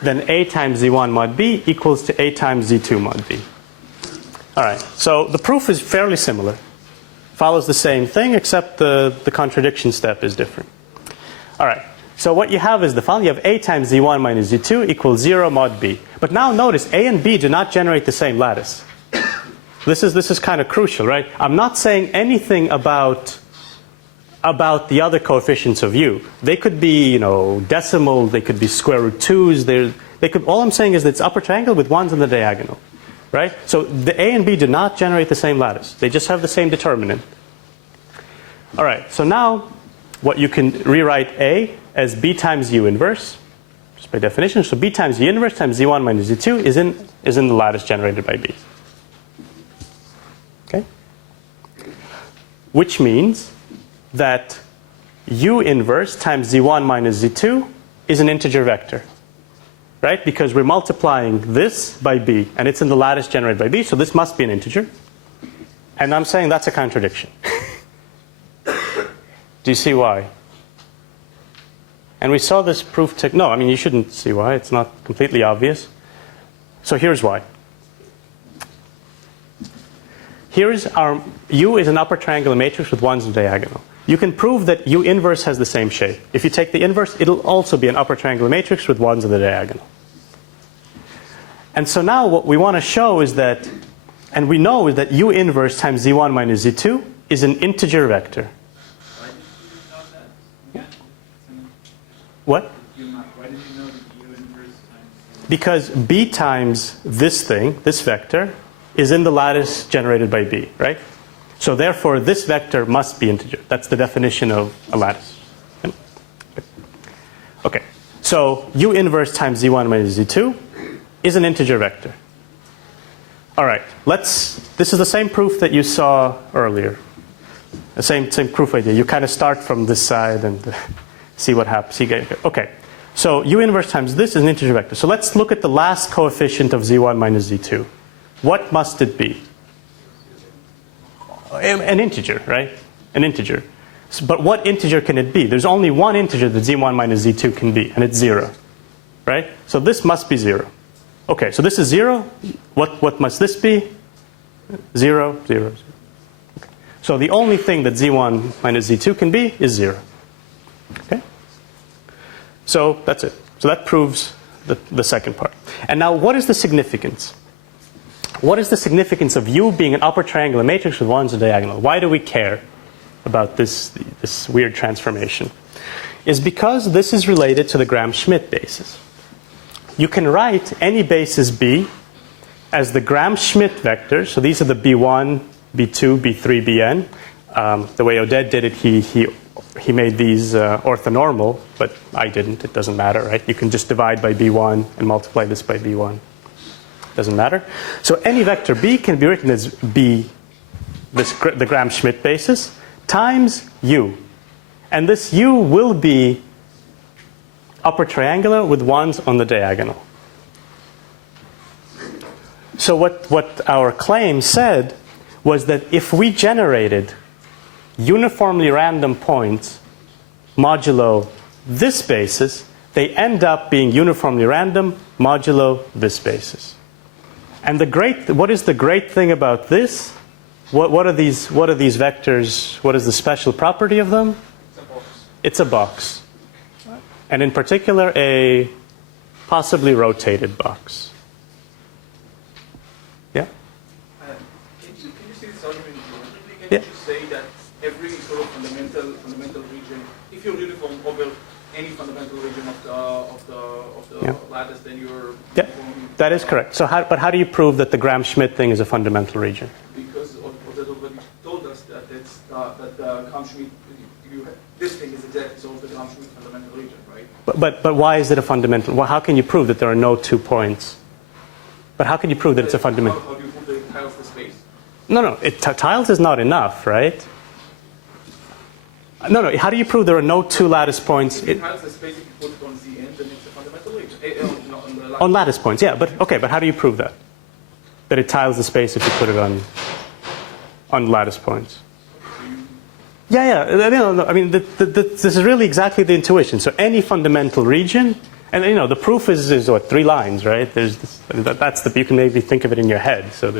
then A times Z1 mod B equals to A times Z2 mod B. All right, so the proof is fairly similar. Follows the same thing, except the contradiction step is different. All right, so what you have is the following. You have A times Z1 minus Z2 equals 0 mod B. But now notice, A and B do not generate the same lattice. This is kind of crucial, right? I'm not saying anything about the other coefficients of U. They could be, decimal. They could be square root 2s. All I'm saying is that it's upper triangle with 1s on the diagonal, right? So the A and B do not generate the same lattice. They just have the same determinant. All right. So now, what you can rewrite A as B times U inverse, just by definition. So B times U inverse times Z1 minus Z2 is in the lattice generated by B. Okay. Which means that U inverse times Z1 minus Z2 is an integer vector, right? Because we're multiplying this by B, and it's in the lattice generated by B, so this must be an integer. And I'm saying that's a contradiction. Do you see why? And we saw this proof. No, I mean, you shouldn't see why. It's not completely obvious. So here's why. Here's our U is an upper triangular matrix with 1s in diagonal. You can prove that U inverse has the same shape. If you take the inverse, it'll also be an upper triangular matrix with 1s in the diagonal. And so now what we want to show is that, and we know is that U inverse times Z1 minus Z2 is an integer vector. Why did you know that? Again? What? Why did you know that U inverse times? Because B times this thing, this vector, is in the lattice generated by B, right? So therefore, this vector must be integer. That's the definition of a lattice. Okay. So U inverse times Z1 minus Z2 is an integer vector. All right. This is the same proof that you saw earlier. The same proof idea. You kind of start from this side and see what happens. Okay. So U inverse times this is an integer vector. So let's look at the last coefficient of Z1 minus Z2. What must it be? An integer, right? An integer. But what integer can it be? There's only one integer that Z1 minus Z2 can be, and it's 0. Right? So this must be 0. Okay, so this is 0. What must this be? 0, 0, 0. Okay. So the only thing that Z1 minus Z2 can be is 0. Okay? So that's it. So that proves the second part. And now what is the significance? What is the significance of U being an upper triangular matrix with 1s in diagonal? Why do we care about this weird transformation? Is because this is related to the Gram-Schmidt basis. You can write any basis B as the Gram-Schmidt vectors. So these are the B1, B2, B3, Bn. The way Oded did it, he made these orthonormal, but I didn't. It doesn't matter, right? You can just divide by B1 and multiply this by B1. Doesn't matter. So any vector B can be written as B, the Gram-Schmidt basis, times U. And this U will be upper triangular with 1s on the diagonal. So what our claim said was that if we generated uniformly random points modulo this basis, they end up being uniformly random modulo this basis. And what is the great thing about this? What are these vectors? What is the special property of them? It's a box. And in particular, a possibly rotated box. Yeah? Can you see this argument geometrically? Can Yeah. you say that every sort of fundamental region, if you're uniform over any fundamental region of the Yeah. lattice, then you're Yeah, uniform? that is correct. So how do you prove that the Gram-Schmidt thing is a fundamental region? Because of that already told us that it's that the Gram-Schmidt, this thing is exactly so the Gram-Schmidt fundamental region, right? But why is it a fundamental? Well, how can you prove that there are no 2 points? But how can you prove that it's a fundamental? How do you prove that it tiles the space? No. Tiles is not enough, right? No. How do you prove there are no 2 lattice points? If it tiles the space, if you put it on Zn, then it's a fundamental region. On the On lattice points, yeah. But how do you prove that? That it tiles the space if you put it on lattice points? Yeah. I mean, this is really exactly the intuition. So any fundamental region, and the proof is what, 3 lines, right? You can maybe think of it in your head. So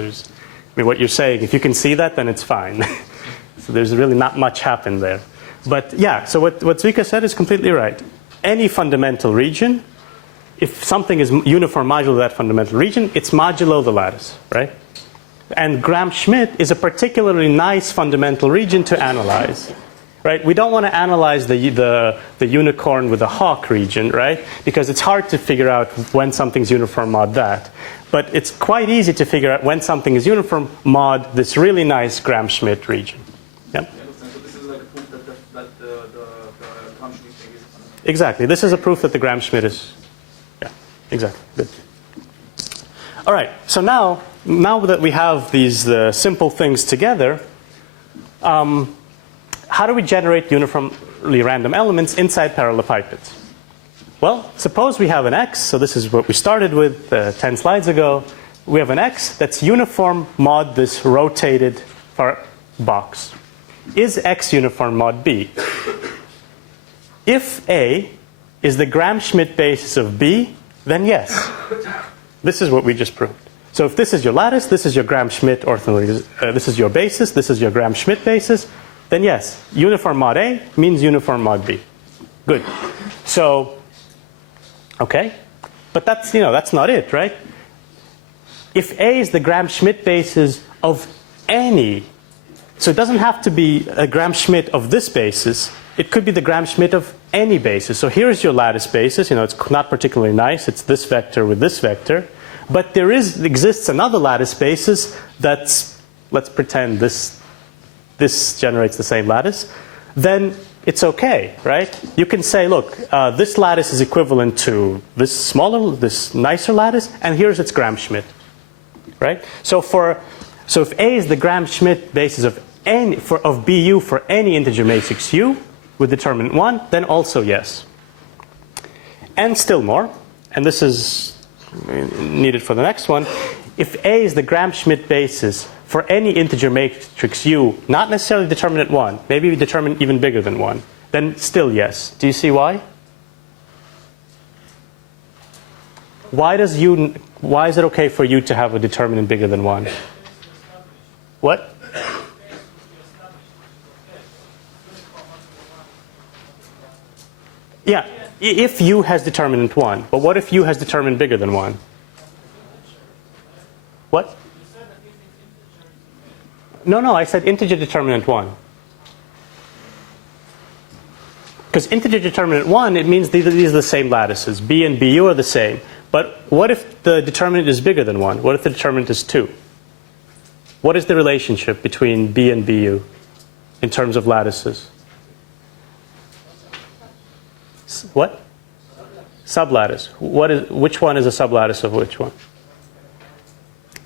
what you're saying, if you can see that, then it's fine. So there's really not much happened there. But yeah, so what Zvika said is completely right. Any fundamental region, if something is uniform modulo that fundamental region, it's modulo the lattice, right? And Gram-Schmidt is a particularly nice fundamental region to analyze, right? We don't want to analyze the unicorn with the hawk region, right? Because it's hard to figure out when something's uniform mod that. But it's quite easy to figure out when something is uniform mod this really nice Gram-Schmidt region. Yeah? So this is like a proof that the Gram-Schmidt thing is fundamental. Exactly. This is a proof that the Gram-Schmidt is. Yeah, exactly. Good. All right. So now that we have these simple things together, how do we generate uniformly random elements inside parallelepipeds? Well, suppose we have an X. So this is what we started with 10 slides ago. We have an X that's uniform mod this rotated box. Is X uniform mod B? If A is the Gram-Schmidt basis of B, then yes. This is what we just proved. So if this is your lattice, this is your Gram-Schmidt orthogonal, this is your basis, this is your Gram-Schmidt basis, then yes, uniform mod A means uniform mod B. Good. So, okay. But that's not it, right? If A is the Gram-Schmidt basis of any, so it doesn't have to be a Gram-Schmidt of this basis. It could be the Gram-Schmidt of any basis. So here's your lattice basis. It's not particularly nice. It's this vector with this vector. But there exists another lattice basis that's, let's pretend this generates the same lattice. Then it's okay, right? You can say, look, this lattice is equivalent to this nicer lattice, and here's its Gram-Schmidt, right? So if A is the Gram-Schmidt basis of BU for any integer matrix U with determinant 1, then also yes. And still more, and this is needed for the next one. If A is the Gram-Schmidt basis for any integer matrix U, not necessarily determinant 1, maybe determinant even bigger than 1, then still yes. Do you see why? Why is it okay for U to have a determinant bigger than 1? What? Yeah, if U has determinant 1. But what if U has determinant bigger than 1? What? No, I said integer determinant 1. Because integer determinant 1, it means these are the same lattices. B and BU are the same. But what if the determinant is bigger than 1? What if the determinant is 2? What is the relationship between B and BU in terms of lattices? What? Sublattice. Which one is a sublattice of which one?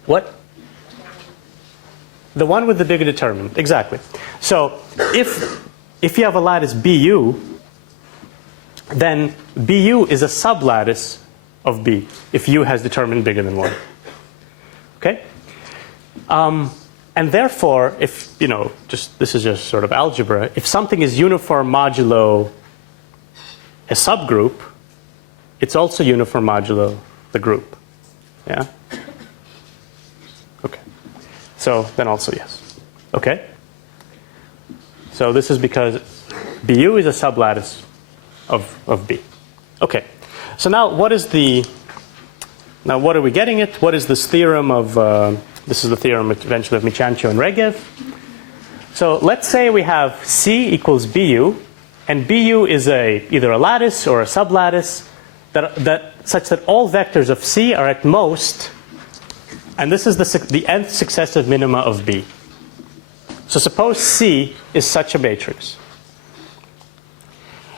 What? The one with the bigger determinant. Exactly. So if you have a lattice BU, then BU is a sublattice of B if U has determinant bigger than 1. Okay? And therefore, if, you know, this is just sort of algebra, if something is uniform modulo a subgroup, it's also uniform modulo the group. Yeah? Okay. So then also yes. Okay? So this is because BU is a sublattice of B. Okay. So now what are we getting at? What is this theorem of, this is the theorem eventually of Michancho and Regev. So let's say we have C equals BU, and BU is either a lattice or a sublattice such that all vectors of C are at most, and this is the nth successive minima of B. So suppose C is such a matrix.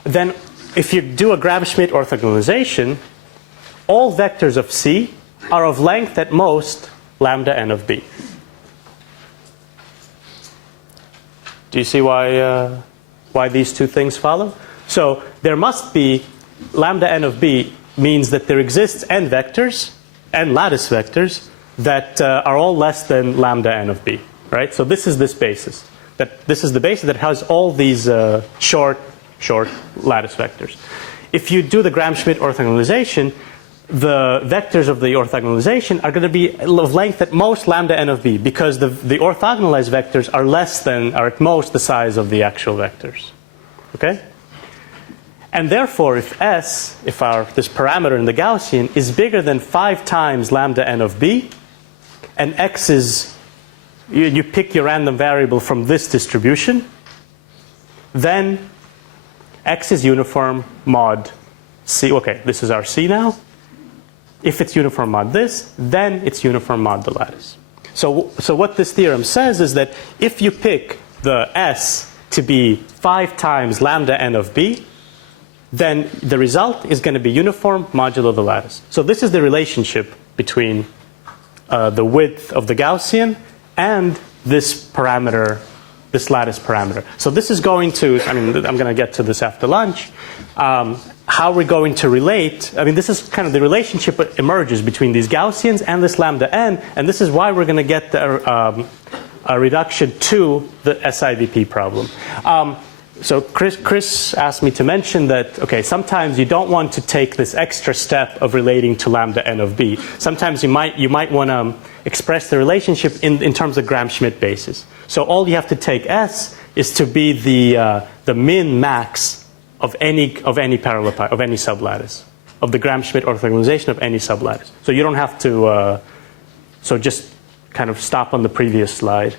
Then if you do a Gram-Schmidt orthogonalization, all vectors of C are of length at most lambda n of B. Do you see why these two things follow? So there must be lambda n of B means that there exists n vectors, n lattice vectors, that are all less than lambda n of B. Right? So this is this basis. This is the basis that has all these short lattice vectors. If you do the Gram-Schmidt orthogonalization, the vectors of the orthogonalization are going to be of length at most lambda n of B, because the orthogonalized vectors are at most the size of the actual vectors. Okay? And therefore, if S, this parameter in the Gaussian is bigger than 5 times lambda n of B, and X is, you pick your random variable from this distribution, then X is uniform mod C. Okay, this is our C now. If it's uniform mod this, then it's uniform mod the lattice. So what this theorem says is that if you pick the S to be 5 times lambda n of B, then the result is going to be uniform modulo the lattice. So this is the relationship between the width of the Gaussian and this parameter, this lattice parameter. So this is going to, I'm going to get to this after lunch, how we're going to relate. This is kind of the relationship that emerges between these Gaussians and this lambda n, and this is why we're going to get a reduction to the SIVP problem. So Chris asked me to mention that, okay, sometimes you don't want to take this extra step of relating to lambda n of B. Sometimes you might want to express the relationship in terms of Gram-Schmidt basis. So all you have to take S is to be the min max of any parallelepiped, of any sublattice, of the Gram-Schmidt orthogonalization of any sublattice. So you don't have to, so just kind of stop on the previous slide.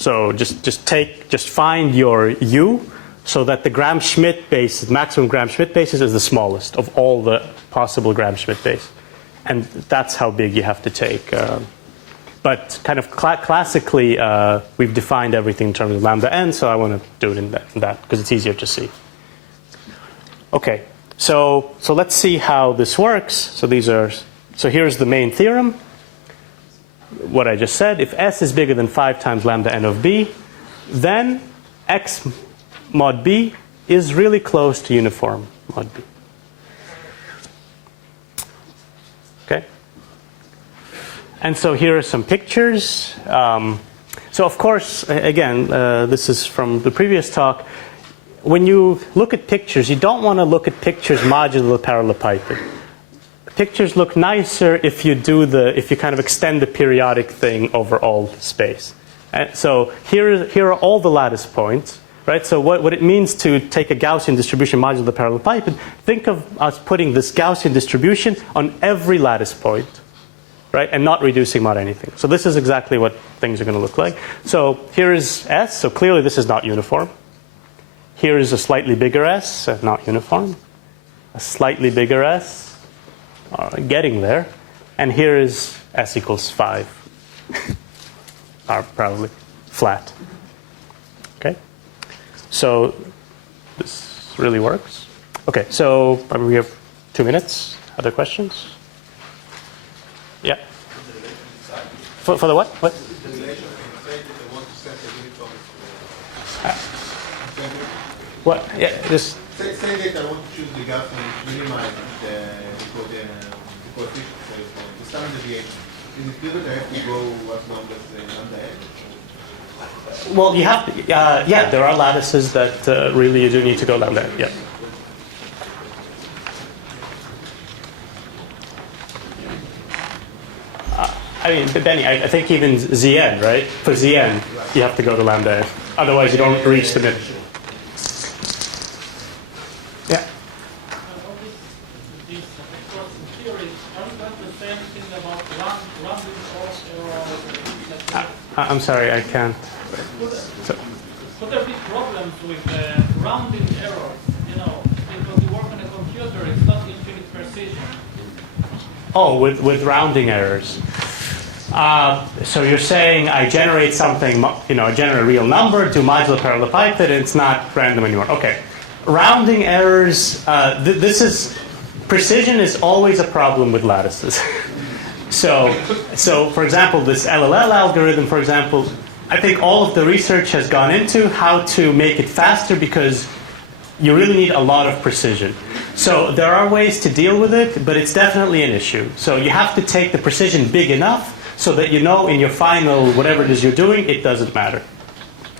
So just find your U so that the Gram-Schmidt basis, maximum Gram-Schmidt basis, is the smallest of all the possible Gram-Schmidt bases. And that's how big you have to take. But kind of classically, we've defined everything in terms of lambda n, so I want to do it in that because it's easier to see. Okay, so let's see how this works. So here's the main theorem. What I just said, if S is bigger than 5 times lambda n of B, then X mod B is really close to uniform mod B. Okay? And so here are some pictures. So of course, again, this is from the previous talk. When you look at pictures, you don't want to look at pictures modulo the parallelepiped. Pictures look nicer if you kind of extend the periodic thing over all space. And so here are all the lattice points, right? So what it means to take a Gaussian distribution modulo the parallelepiped, think of us putting this Gaussian distribution on every lattice point, right? And not reducing mod anything. So this is exactly what things are going to look like. So here is S, so clearly this is not uniform. Here is a slightly bigger S, not uniform. A slightly bigger S. Getting there, and here is S equals 5, probably flat. Okay, so this really works. Okay, so we have 2 minutes. Other questions? Yeah. For the what? What? The relation between say that they want to set a uniform. What? Yeah, just. Say that I want to choose the Gaussian to minimize the coefficient, so the standard deviation. In the pivot, I have to go what number is lambda n? Well, you have to, yeah, there are lattices that really you do need to go lambda n, yeah. I mean, Benny, I think even Zn, right? For Zn, you have to go to lambda n. Otherwise, you don't reach the mid. Yeah. I'm sorry, I can't. Could there be problems with rounding errors? You know, because you work on a computer, it's not infinite precision. Oh, with rounding errors. So you're saying I generate something, you know, I generate a real number, do modular parallelepiped, and it's not random anymore. Okay. Rounding errors, this is, precision is always a problem with lattices. So for example, this LLL algorithm, for example, I think all of the research has gone into how to make it faster because you really need a lot of precision. So there are ways to deal with it, but it's definitely an issue. So you have to take the precision big enough so that you know in your final, whatever it is you're doing, it doesn't matter.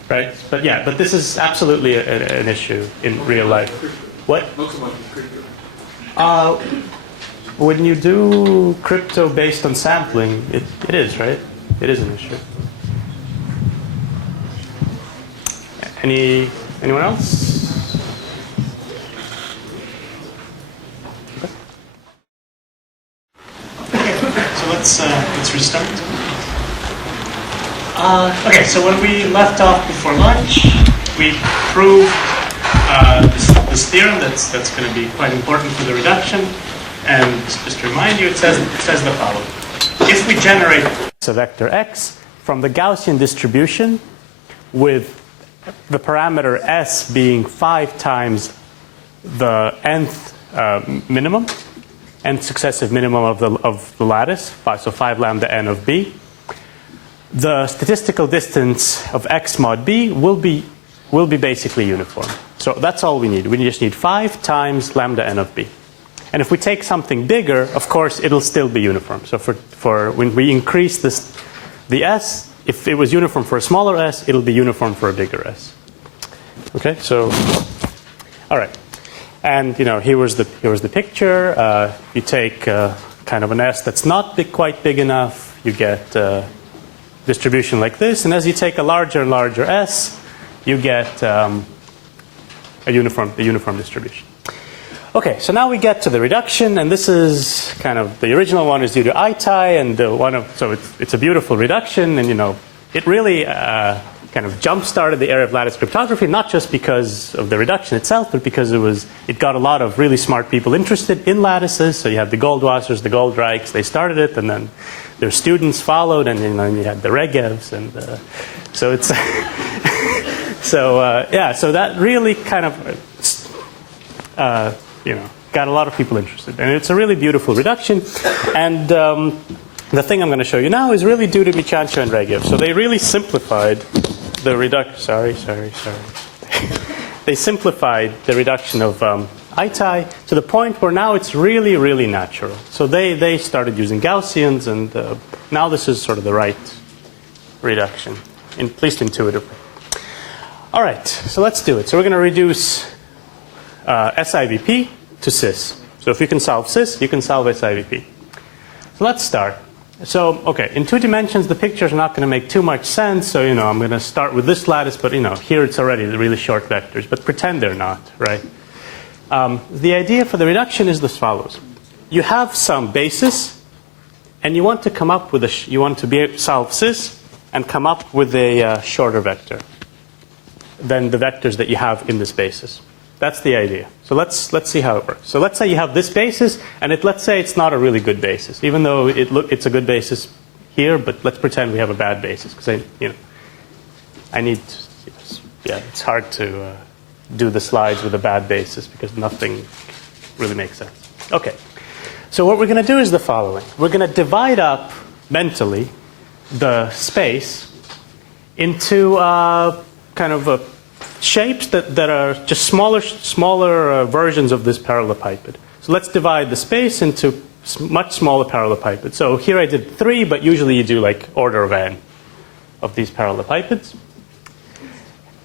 Right? But yeah, but this is absolutely an issue in real life. What? Not so much in crypto. When you do crypto based on sampling, it is, right? It is an issue. Anyone else? So let's restart. Okay, so when we left off before lunch, we proved this theorem that's going to be quite important for the reduction. And just to remind you, it says the following: if we generate a vector x from the Gaussian distribution with the parameter s being 5 times the nth minimum, nth successive minimum of the lattice, so 5 lambda n of b, the statistical distance of x mod b will be basically uniform. So that's all we need. We just need 5 times lambda n of b. And if we take something bigger, of course, it'll still be uniform. So for when we increase the s, if it was uniform for a smaller s, it'll be uniform for a bigger s. Okay, so all right. And you know, here was the picture. You take kind of an s that's not quite big enough, you get a distribution like this. And as you take a larger and larger s, you get a uniform distribution. Okay, so now we get to the reduction, and this is kind of the original one is due to itai, and so it's a beautiful reduction, and you know it really kind of jump-started the area of lattice cryptography, not just because of the reduction itself, but because it got a lot of really smart people interested in lattices. So you have the Goldwassers, the Goldreichs, they started it, and then their students followed, and you know you had the Regevs, and so it's so that really kind of you know, got a lot of people interested. And it's a really beautiful reduction. And the thing I'm going to show you now is really due to Michancho and Regev. So they really simplified the reduction. Sorry. They simplified the reduction of itai to the point where now it's really, really natural. So they started using Gaussians, and now this is sort of the right reduction, at least intuitively. All right, so let's do it. So we're going to reduce SIVP to cis. So if you can solve cis, you can solve SIVP. So let's start. So, okay, in 2 dimensions, the picture's not going to make too much sense. So, you know, I'm going to start with this lattice, but, you know, here it's already the really short vectors. But pretend they're not, right? The idea for the reduction is as follows. You have some basis, and you want to come up with you want to solve cis and come up with a shorter vector than the vectors that you have in this basis. That's the idea. So let's see how it works. So let's say you have this basis, and let's say it's not a really good basis, even though it's a good basis here. But let's pretend we have a bad basis, because I need. It's hard to do the slides with a bad basis because nothing really makes sense. Okay. So what we're going to do is the following. We're going to divide up mentally the space into kind of shapes that are just smaller versions of this parallelepiped. So let's divide the space into much smaller parallelepiped. So here I did 3, but usually you do like order of n of these parallelepipeds.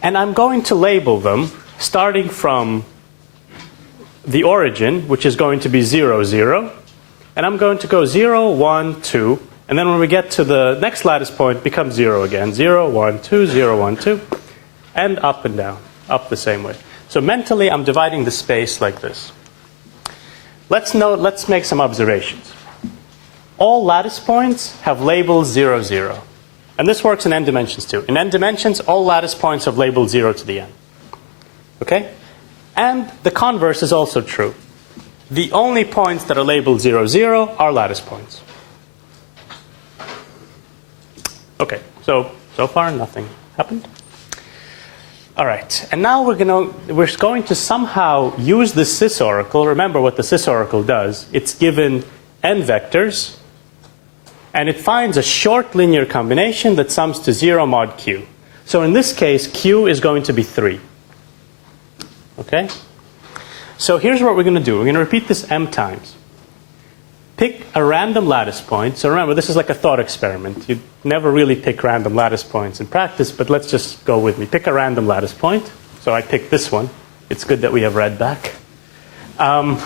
And I'm going to label them starting from the origin, which is going to be 0, 0. And I'm going to go 0, 1, 2. And then when we get to the next lattice point, it becomes 0 again. 0, 1, 2, 0, 1, 2. And up and down, up the same way. So mentally, I'm dividing the space like this. Let's make some observations. All lattice points have labels 0, 0. And this works in n dimensions too. In n dimensions, all lattice points have labeled 0 to the n. Okay? And the converse is also true. The only points that are labeled 0, 0 are lattice points. Okay, so far nothing happened. All right, and now we're going to somehow use the cis oracle. Remember what the cis oracle does. It's given n vectors, and it finds a short linear combination that sums to 0 mod q. So in this case, q is going to be 3. Okay? So here's what we're going to do. We're going to repeat this m times. Pick a random lattice point. So remember, this is like a thought experiment. You never really pick random lattice points in practice, but let's just go with me. Pick a random lattice point. So I picked this one. It's good that we have red back. So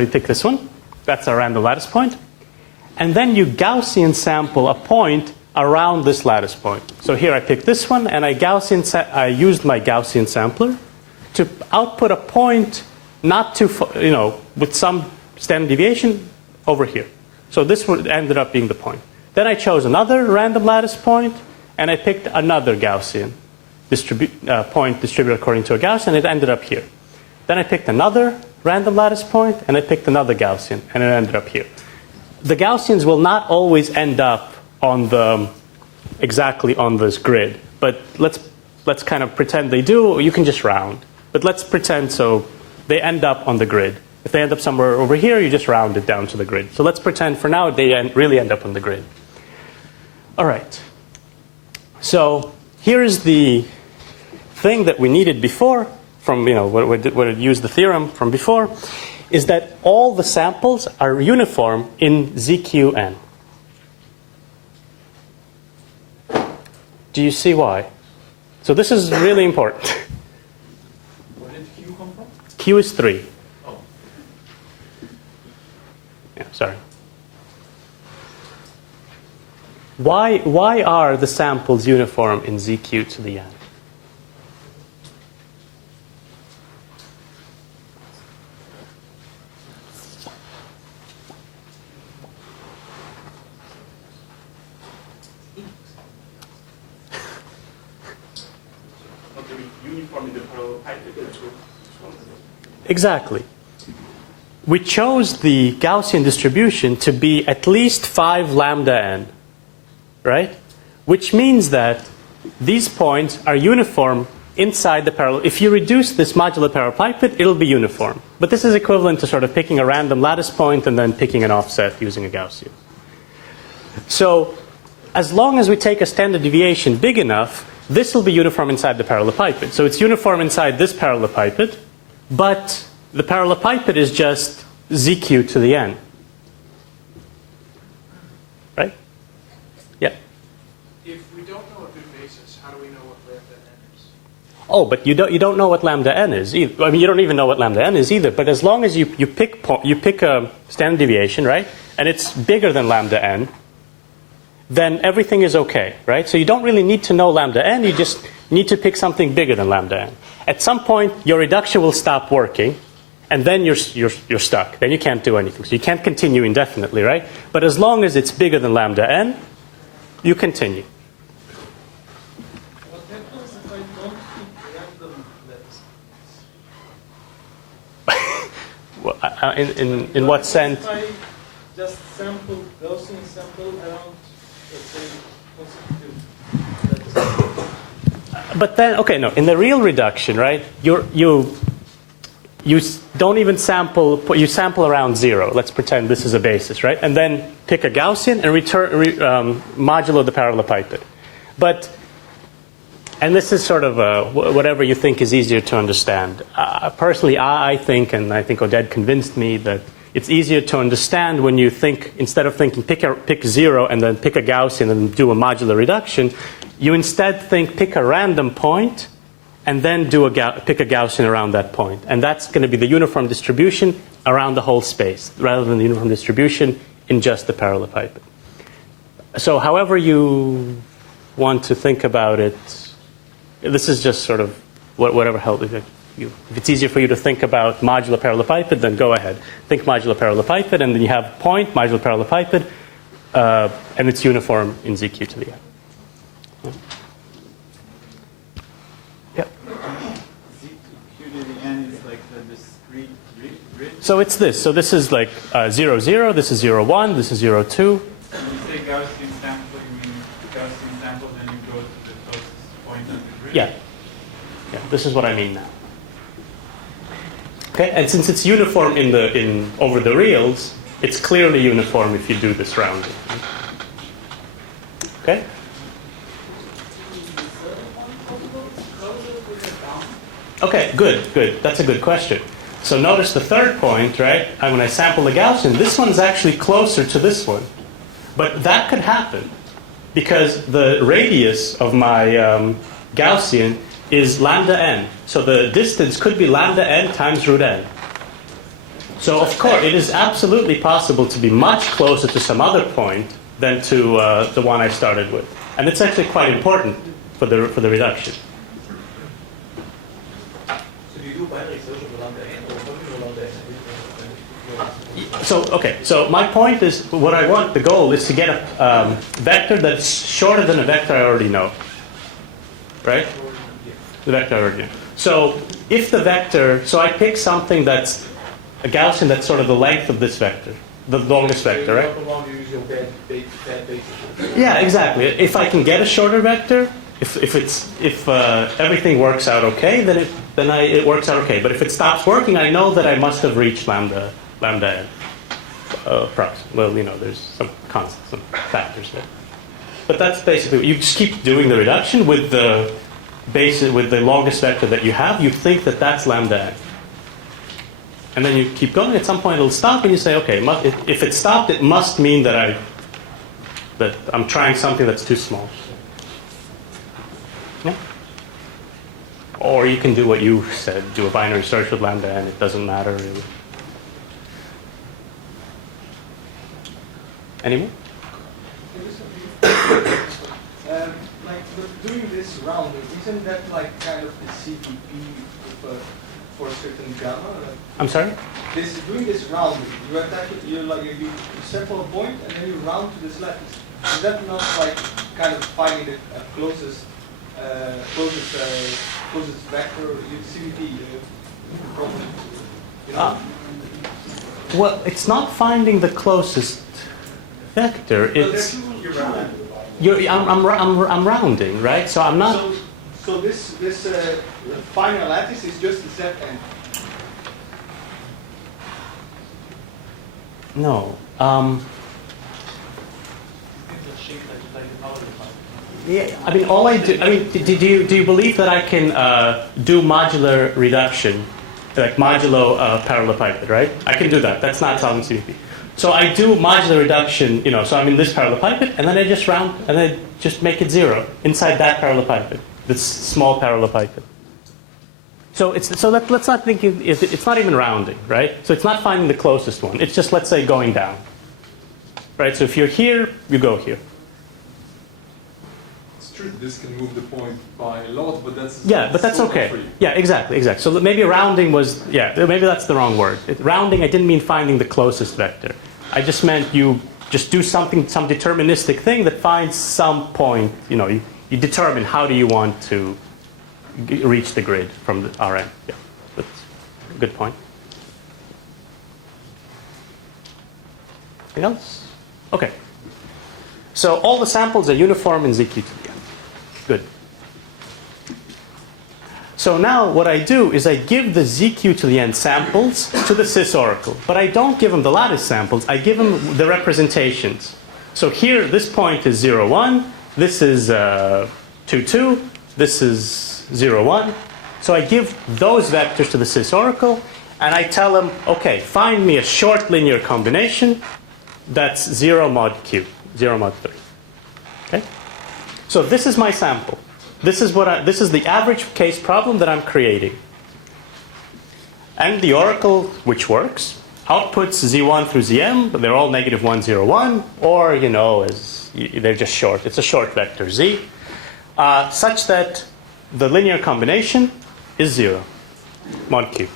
you pick this one. That's a random lattice point. And then you Gaussian sample a point around this lattice point. So here I picked this one, and I used my Gaussian sampler to output a point not too far, with some standard deviation over here. So this ended up being the point. Then I chose another random lattice point, and I picked another Gaussian point distributed according to a Gaussian, and it ended up here. Then I picked another random lattice point, and I picked another Gaussian, and it ended up here. The Gaussians will not always end up on exactly on this grid, but let's kind of pretend they do. You can just round, but let's pretend so they end up on the grid. If they end up somewhere over here, you just round it down to the grid. So let's pretend for now they really end up on the grid. All right. So here is the thing that we needed before from, what it used the theorem from before, is that all the samples are uniform in ZQN. Do you see why? So this is really important. Where did Q come from? Q is 3. Oh. Yeah, sorry. Why are the samples uniform in ZQ to the n? Exactly. We chose the Gaussian distribution to be at least 5 lambda n, right? Which means that these points are uniform inside the parallel. If you reduce this modular parallelepiped, it'll be uniform. But this is equivalent to sort of picking a random lattice point and then picking an offset using a Gaussian. So as long as we take a standard deviation big enough, this will be uniform inside the parallelepiped. So it's uniform inside this parallelepiped, but the parallelepiped is just ZQ to the n. Right? Yeah. If we don't know a good basis, how do we know what lambda n is? Oh, but you don't know what lambda n is either. I mean, you don't even know what lambda n is either. But as long as you pick a standard deviation, right, and it's bigger than lambda n, then everything is okay, right? So you don't really need to know lambda n. You just need to pick something bigger than lambda n. At some point, your reduction will stop working, and then you're stuck. Then you can't do anything. So you can't continue indefinitely, right? But as long as it's bigger than lambda n, you continue. What happens if I don't pick random lattice points? In what sense? If I just sample, Gaussian sample around, let's say, consecutive lattice. But then, okay, no. In the real reduction, right, you don't even sample, you sample around 0. Let's pretend this is a basis, right? And then pick a Gaussian and modulo the parallelepiped. But And this is sort of whatever you think is easier to understand. Personally, I think, and I think Oded convinced me, that it's easier to understand when you think, instead of thinking pick 0 and then pick a Gaussian and do a modular reduction, you instead think pick a random point and then pick a Gaussian around that point. And that's going to be the uniform distribution around the whole space, rather than the uniform distribution in just the parallelepiped. So however you want to think about it, this is just sort of whatever helps you. If it's easier for you to think about modular parallelepiped, then go ahead. Think modular parallelepiped, and then you have point, modular parallelepiped, and it's uniform in ZQ to the n. Yep. ZQ to the n is like the discrete grid? So it's this. So this is like 0, 0, this is 0, 1, this is 0, 2. When you say Gaussian sample, you mean Gaussian sample, then you go to the closest point on the grid? Yeah. Yeah, this is what I mean now. Okay, and since it's uniform over the reals, it's clearly uniform if you do this rounding. Okay? Okay, good. That's a good question. So notice the third point, right? When I sample the Gaussian, this one's actually closer to this one. But that could happen because the radius of my Gaussian is lambda n. So the distance could be lambda n times root n. So of course, it is absolutely possible to be much closer to some other point than to the one I started with. And it's actually quite important for the reduction. So do you do binary search of lambda n or functional lambda n? So, okay, so my point is, what I want, the goal is to get a vector that's shorter than a vector I already know. Right? The vector I already know. So if the vector, so I pick something that's a Gaussian that's sort of the length of this vector, the longest vector, right? Yeah, exactly. If I can get a shorter vector, if everything works out okay, then it works out okay. But if it stops working, I know that I must have reached lambda n. Well, you know, there's some constants, some factors there. But that's basically, you just keep doing the reduction with the longest vector that you have. You think that that's lambda n. And then you keep going. At some point it'll stop, and you say, okay, if it stopped, it must mean that I'm trying something that's too small. Yeah? Or you can do what you said, do a binary search with lambda n. It doesn't matter really. Any more? Like, but doing this rounding, isn't that like kind of the CTP for a certain gamma? Like, I'm sorry? Doing this rounding, you sample a point and then you round to this lattice. Is that not like kind of finding the closest vector, CTP problem? You know? Well, it's not finding the closest vector. It's I'm rounding, right? So I'm not. So this final lattice is just the Zn. No. Yeah. I mean, all I do. I mean, do you believe that I can do modular reduction, like modulo parallelepiped, right? I can do that. That's not solving CVP. So I do modular reduction, so I'm in this parallelepiped, and then I just round, and I just make it 0 inside that parallelepiped, this small parallelepiped. So let's not think it's not even rounding, right? So it's not finding the closest one. It's just, let's say, going down, right? So if you're here, you go here. It's true. This can move the point by a lot, but that's but that's okay. Yeah, exactly. So maybe rounding was maybe that's the wrong word. Rounding, I didn't mean finding the closest vector. I just meant you just do some deterministic thing that finds some point. You determine how do you want to reach the grid from the Rn. Yeah, that's a good point. Anything else? Okay. So all the samples are uniform in ZQ to the n. Good. So now what I do is I give the ZQ to the n samples to the cis oracle. But I don't give them the lattice samples. I give them the representations. So here, this point is 0, 1. This is 2, 2. this is 0, 1. So I give those vectors to the cis oracle, and I tell them, okay, find me a short linear combination that's 0 mod q, 0 mod 3. Okay? So this is my sample. This is the average case problem that I'm creating. And the oracle, which works, outputs z1 through zm, but they're all negative 1, 0, 1, or, they're just short. It's a short vector z, such that the linear combination is 0 mod q.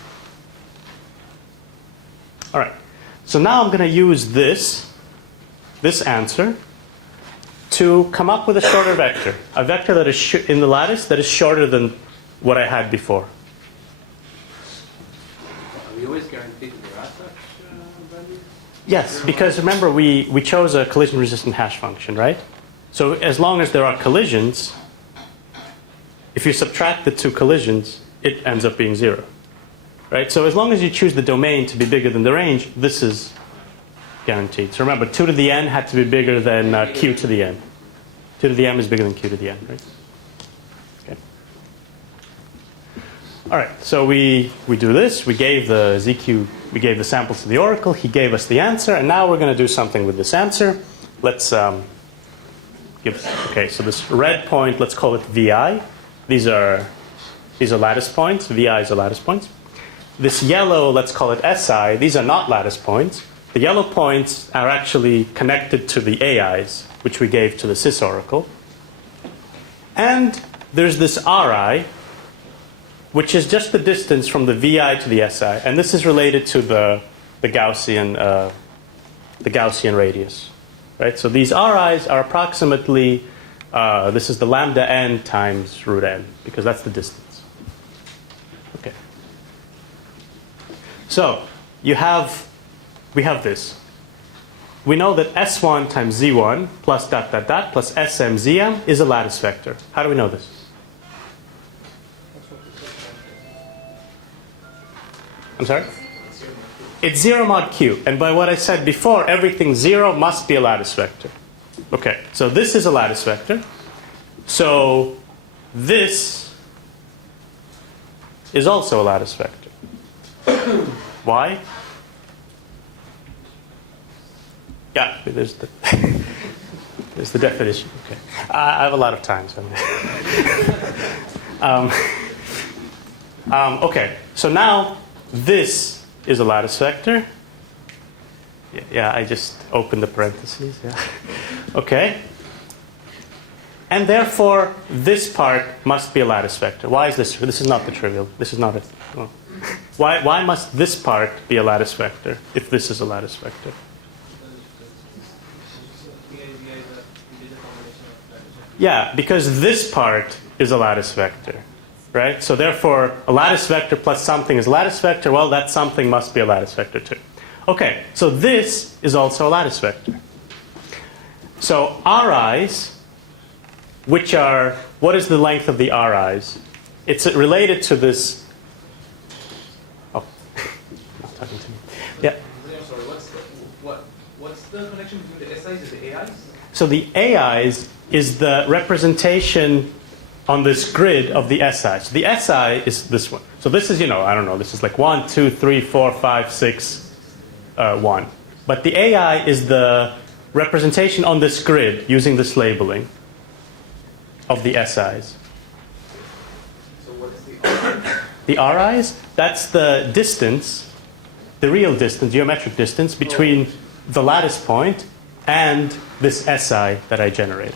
All right. So now I'm going to use this answer to come up with a shorter vector, a vector that is in the lattice that is shorter than what I had before. Are we always guaranteed that there are such values? Yes, because remember we chose a collision-resistant hash function, right? So as long as there are collisions, if you subtract the two collisions, it ends up being 0. Right? So as long as you choose the domain to be bigger than the range, this is guaranteed. So remember, 2 to the n had to be bigger than q to the n. 2 to the m is bigger than q to the n, right? Okay. All right, so we do this. We gave the ZQ, we gave the samples to the oracle. He gave us the answer, and now we're going to do something with this answer. Let's okay, so this red point, let's call it VI. These are lattice points. VI's are lattice points. This yellow, let's call it SI. These are not lattice points. The yellow points are actually connected to the AIs, which we gave to the cis oracle. And there's this RI, which is just the distance from the VI to the SI. And this is related to the Gaussian radius. Right? So these RIs are approximately, this is the lambda n times root n, because that's the distance. Okay. So we have this. We know that S1 times Z1 plus dot dot dot plus SM ZM is a lattice vector. How do we know this? I'm sorry? It's 0 mod q. And by what I said before, everything 0 must be a lattice vector. Okay, so this is a lattice vector. So this is also a lattice vector. Why? Yeah, there's the definition. Okay, I have a lot of time. So okay, so now this is a lattice vector. Yeah, I just opened the parentheses. Yeah. Okay. And therefore, this part must be a lattice vector. Why is this? This is not the trivial. This is not a. Oh. Why must this part be a lattice vector if this is a lattice vector? Yeah, because this part is a lattice vector, right? So therefore, a lattice vector plus something is a lattice vector. Well, that something must be a lattice vector too. Okay, so this is also a lattice vector. So RIs, which are, what is the length of the RIs? It's related to this. Oh, not talking to me. Yeah. I'm sorry. What's the connection between the SIs and the AIs? So the AIs is the representation on this grid of the SI. So the SI is this one. So this is, I don't know, this is like 1, 2, 3, 4, 5, 6, 1. But the AI is the representation on this grid using this labeling of the SIs. So what is the The RIs, that's the distance, the real distance, geometric distance between the lattice point and this SI that I generated.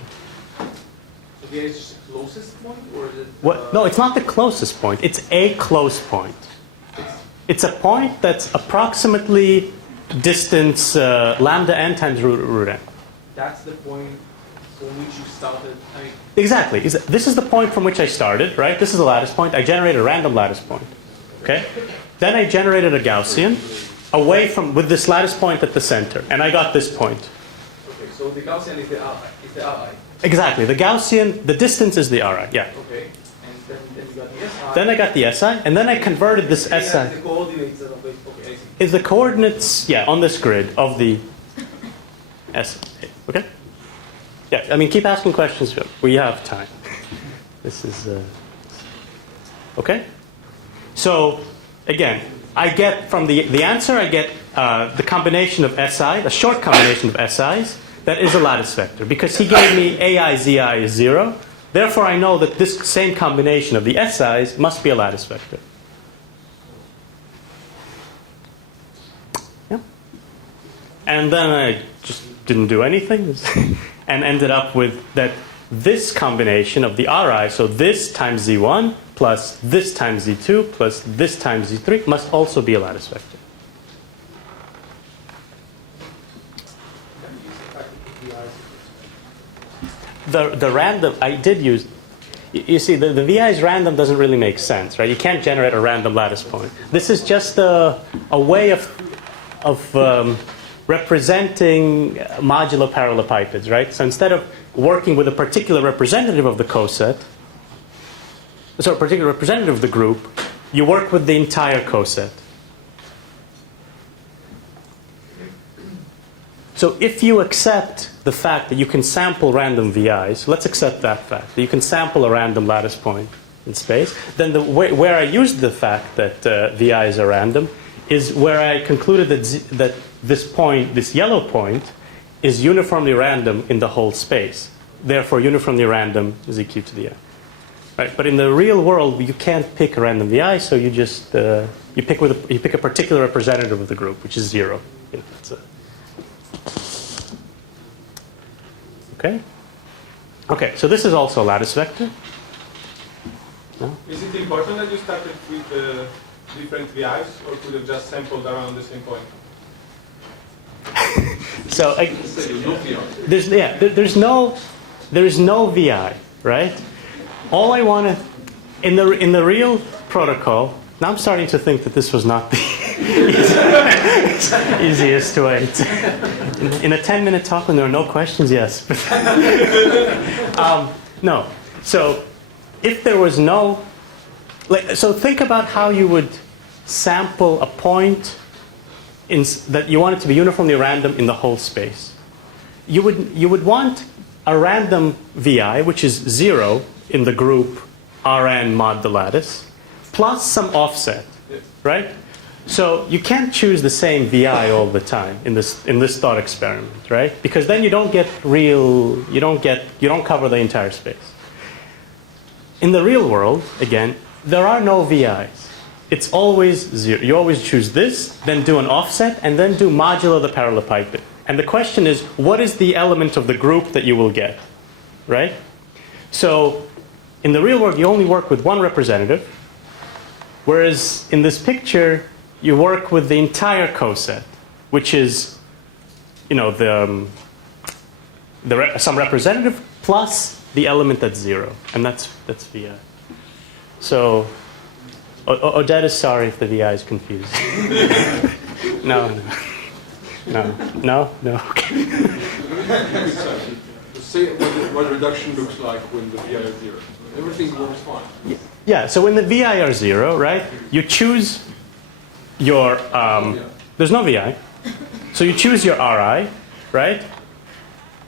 So the is just the closest point, or is it? What? No, it's not the closest point. It's a close point. It's a point that's approximately distance lambda n times root n. That's the point from which you started. Exactly. This is the point from which I started, right? This is a lattice point. I generated a random lattice point. Okay? Then I generated a Gaussian away from with this lattice point at the center, and I got this point. Okay, so the Gaussian is the RI. Exactly. The Gaussian, the distance is the RI. Yeah. Okay. And then you got the SI. Then I got the SI, and then I converted this SI. The coordinates of it. Okay, I see. Is the coordinates, yeah, on this grid of the SI. Okay? Yeah, I mean, keep asking questions. We have time. This is okay. So again, I get from the answer, I get the combination of SI, a short combination of SIs that is a lattice vector, because he gave me AI ZI is 0. Therefore, I know that this same combination of the SIs must be a lattice vector. Yeah. And then I just didn't do anything and ended up with that this combination of the Ri, so this times Z1 plus this times Z2 plus this times Z3 must also be a lattice vector. The random, I did use, you see, the VI's random doesn't really make sense, right? You can't generate a random lattice point. This is just a way of representing modulo parallelepipeds, right? So instead of working with a particular representative of the coset, so a particular representative of the group, you work with the entire coset. So if you accept the fact that you can sample random VIs, let's accept that fact, that you can sample a random lattice point in space, then where I used the fact that VIs are random is where I concluded that this point, this yellow point, is uniformly random in the whole space. Therefore, uniformly random is EQ to the n. Right? But in the real world, you can't pick a random VI, so you just you pick a particular representative of the group, which is 0. You know, that's okay. Okay. So this is also a lattice vector. No? Is it important that you started with different VIs, or could you have just sampled around the same point? So there's no VI, right? All I wanted in the real protocol. Now I'm starting to think that this was not the easiest way. In a 10-minute talk when there are no questions, yes. No. So if there was no, so think about how you would sample a point that you want it to be uniformly random in the whole space. You would want a random VI, which is 0 in the group Rn mod the lattice, plus some offset, right? So you can't choose the same VI all the time in this thought experiment, right? Because then you don't cover the entire space. In the real world, again, there are no VIs. It's always 0. You always choose this, then do an offset, and then do modulo the parallelepiped. And the question is, what is the element of the group that you will get, right? So in the real world, you only work with one representative, whereas in this picture, you work with the entire coset, which is, you know, some representative plus the element that's 0, and that's VI. So Odette is sorry if the VI is confused. No. Okay. Say what reduction looks like when the VI is 0. Everything works fine. Yeah. So when the VI are 0, right? You choose your there's no VI, so you choose your Ri, right?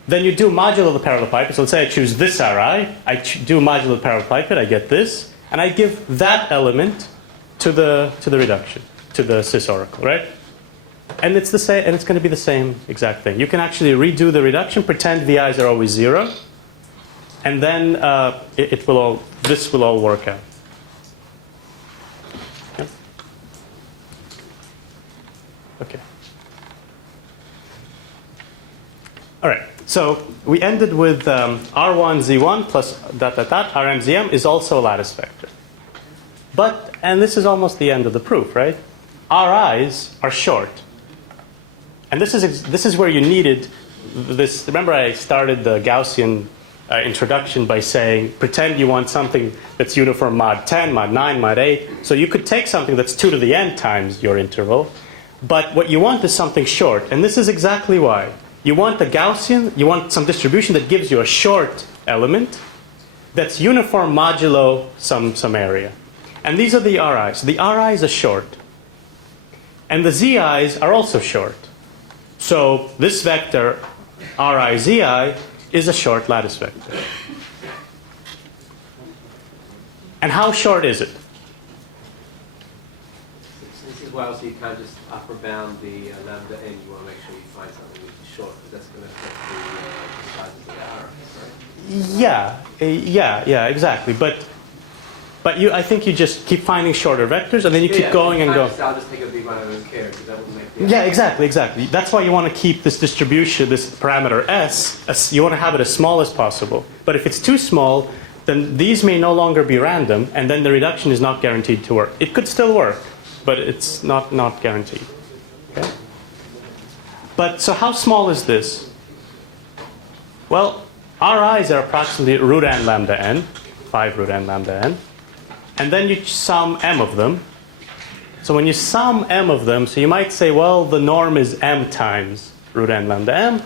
Then you do modulo the parallelepiped. So let's say I choose this Ri. I do modulo the parallelepiped. I get this. And I give that element to the reduction, to the cis oracle, right? And it's the same, and it's going to be the same exact thing. You can actually redo the reduction, pretend VIs are always 0, and then this will all work out. Yeah? Okay. All right. So we ended with R1 Z1 plus ... Rm Zm is also a lattice vector. But, and this is almost the end of the proof, right? Ri's are short. And this is where you needed this. Remember I started the Gaussian introduction by saying, pretend you want something that's uniform mod 10, mod 9, mod 8. So you could take something that's 2 to the n times your interval. But what you want is something short. And this is exactly why. You want the Gaussian, you want some distribution that gives you a short element that's uniform modulo some area. And these are the Ri's. The Ri's are short. And the Zi's are also short. So this vector, Ri Zi, is a short lattice vector. And how short is it? So this is why also you can't just upper bound the lambda n. You want to make sure you find something which is short, because that's going to affect the size of the array, right? Yeah, exactly. But I think you just keep finding shorter vectors, and then you keep going and going. I'll just take a big one. I don't care, because that will make the Yeah, exactly. That's why you want to keep this distribution, this parameter s, you want to have it as small as possible. But if it's too small, then these may no longer be random, and then the reduction is not guaranteed to work. It could still work, but it's not guaranteed. Okay? But so how small is this? Well, RIs are approximately root n lambda n, 5 root n lambda n. And then you sum m of them. So when you sum m of them, so you might say, well, the norm is m times root n lambda m.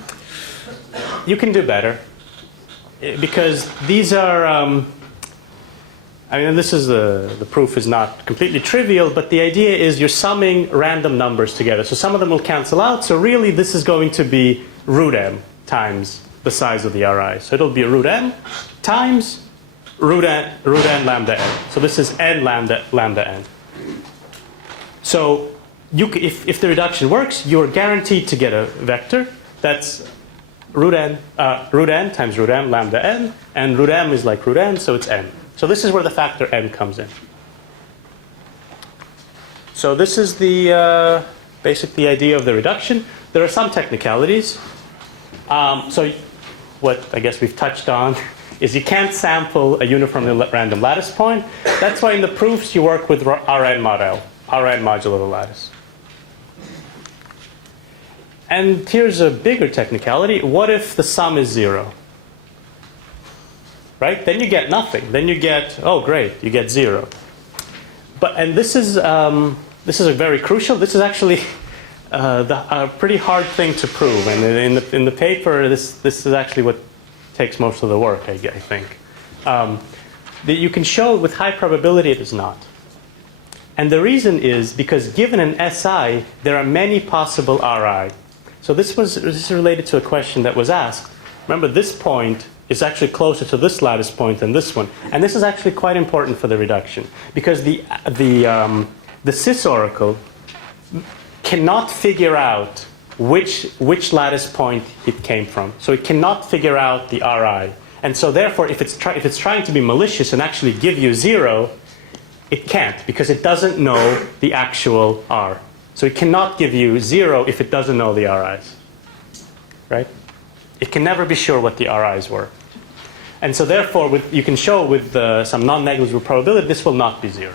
You can do better. Because these are, I mean, this is the proof is not completely trivial, but the idea is you're summing random numbers together. So some of them will cancel out. So really, this is going to be root m times the size of the RI. So it'll be root m times root n lambda n. So this is n lambda n. So if the reduction works, you're guaranteed to get a vector that's root n times root m lambda n, and root m is like root n, so it's n. So this is where the factor n comes in. So this is the basic idea of the reduction. There are some technicalities. So what I guess we've touched on is you can't sample a uniformly random lattice point. That's why in the proofs you work with Rn mod L, Rn modulo the lattice. And here's a bigger technicality. What if the sum is 0? Right? Then you get nothing. Then you get, oh great, you get 0. And this is a very crucial. This is actually a pretty hard thing to prove. And in the paper, this is actually what takes most of the work, I think. That you can show with high probability it is not. And the reason is because given an SI, there are many possible RI. So this is related to a question that was asked. Remember, this point is actually closer to this lattice point than this one. And this is actually quite important for the reduction. Because the cis oracle cannot figure out which lattice point it came from. So it cannot figure out the RI. And so therefore, if it's trying to be malicious and actually give you 0, it can't, because it doesn't know the actual R. So it cannot give you 0 if it doesn't know the RIs. Right? It can never be sure what the RIs were. And so therefore, you can show with some non-negligible probability, this will not be 0.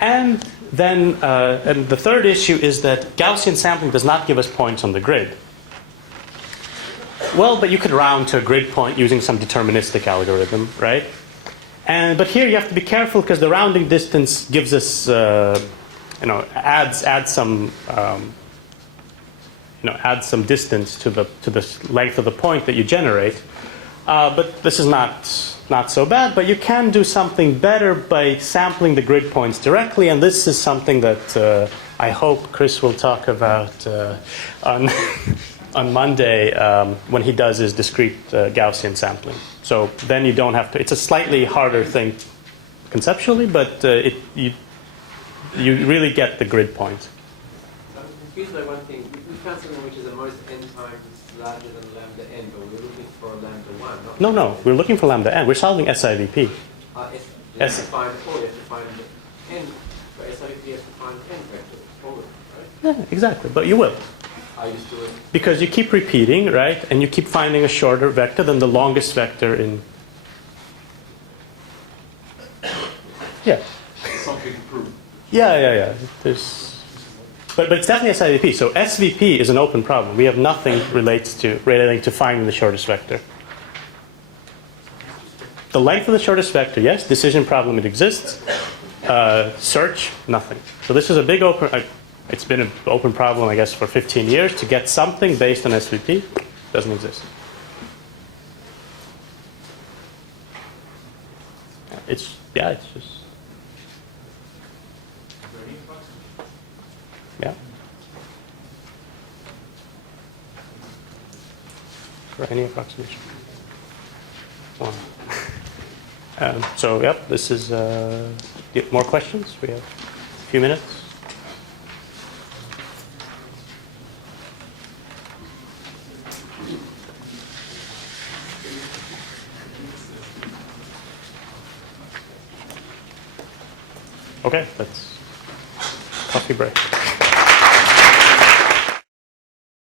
And then and the third issue is that Gaussian sampling does not give us points on the grid. Well, but you could round to a grid point using some deterministic algorithm, right? But here you have to be careful because the rounding distance gives us, adds some, adds some distance to the length of the point that you generate. But this is not so bad. But you can do something better by sampling the grid points directly, and this is something that I hope Chris will talk about on on Monday when he does his discrete Gaussian sampling. So then you don't have to. It's a slightly harder thing conceptually, but you really get the grid point. I'm confused by one thing. We found something which is the most n times larger than lambda n, but we're looking for lambda 1. No. We're looking for lambda n. We're solving SIVP. You have to find 4. You have to find n. For SIVP, you have to find n vectors forward, right? Yeah, exactly. But you will. I used to. Because you keep repeating, right? And you keep finding a shorter vector than the longest vector in. Yeah. Something to prove. Yeah. But it's definitely SIVP. So SVP is an open problem. We have nothing relating to finding the shortest vector. The length of the shortest vector, yes. Decision problem, it exists. Search, nothing. So this is a big open. It's been an open problem, I guess, for 15 years. To get something based on SVP doesn't exist. It's just. Yeah. For any approximation. One. So, yep, this is, more questions? We have a few minutes. Okay, that's coffee break.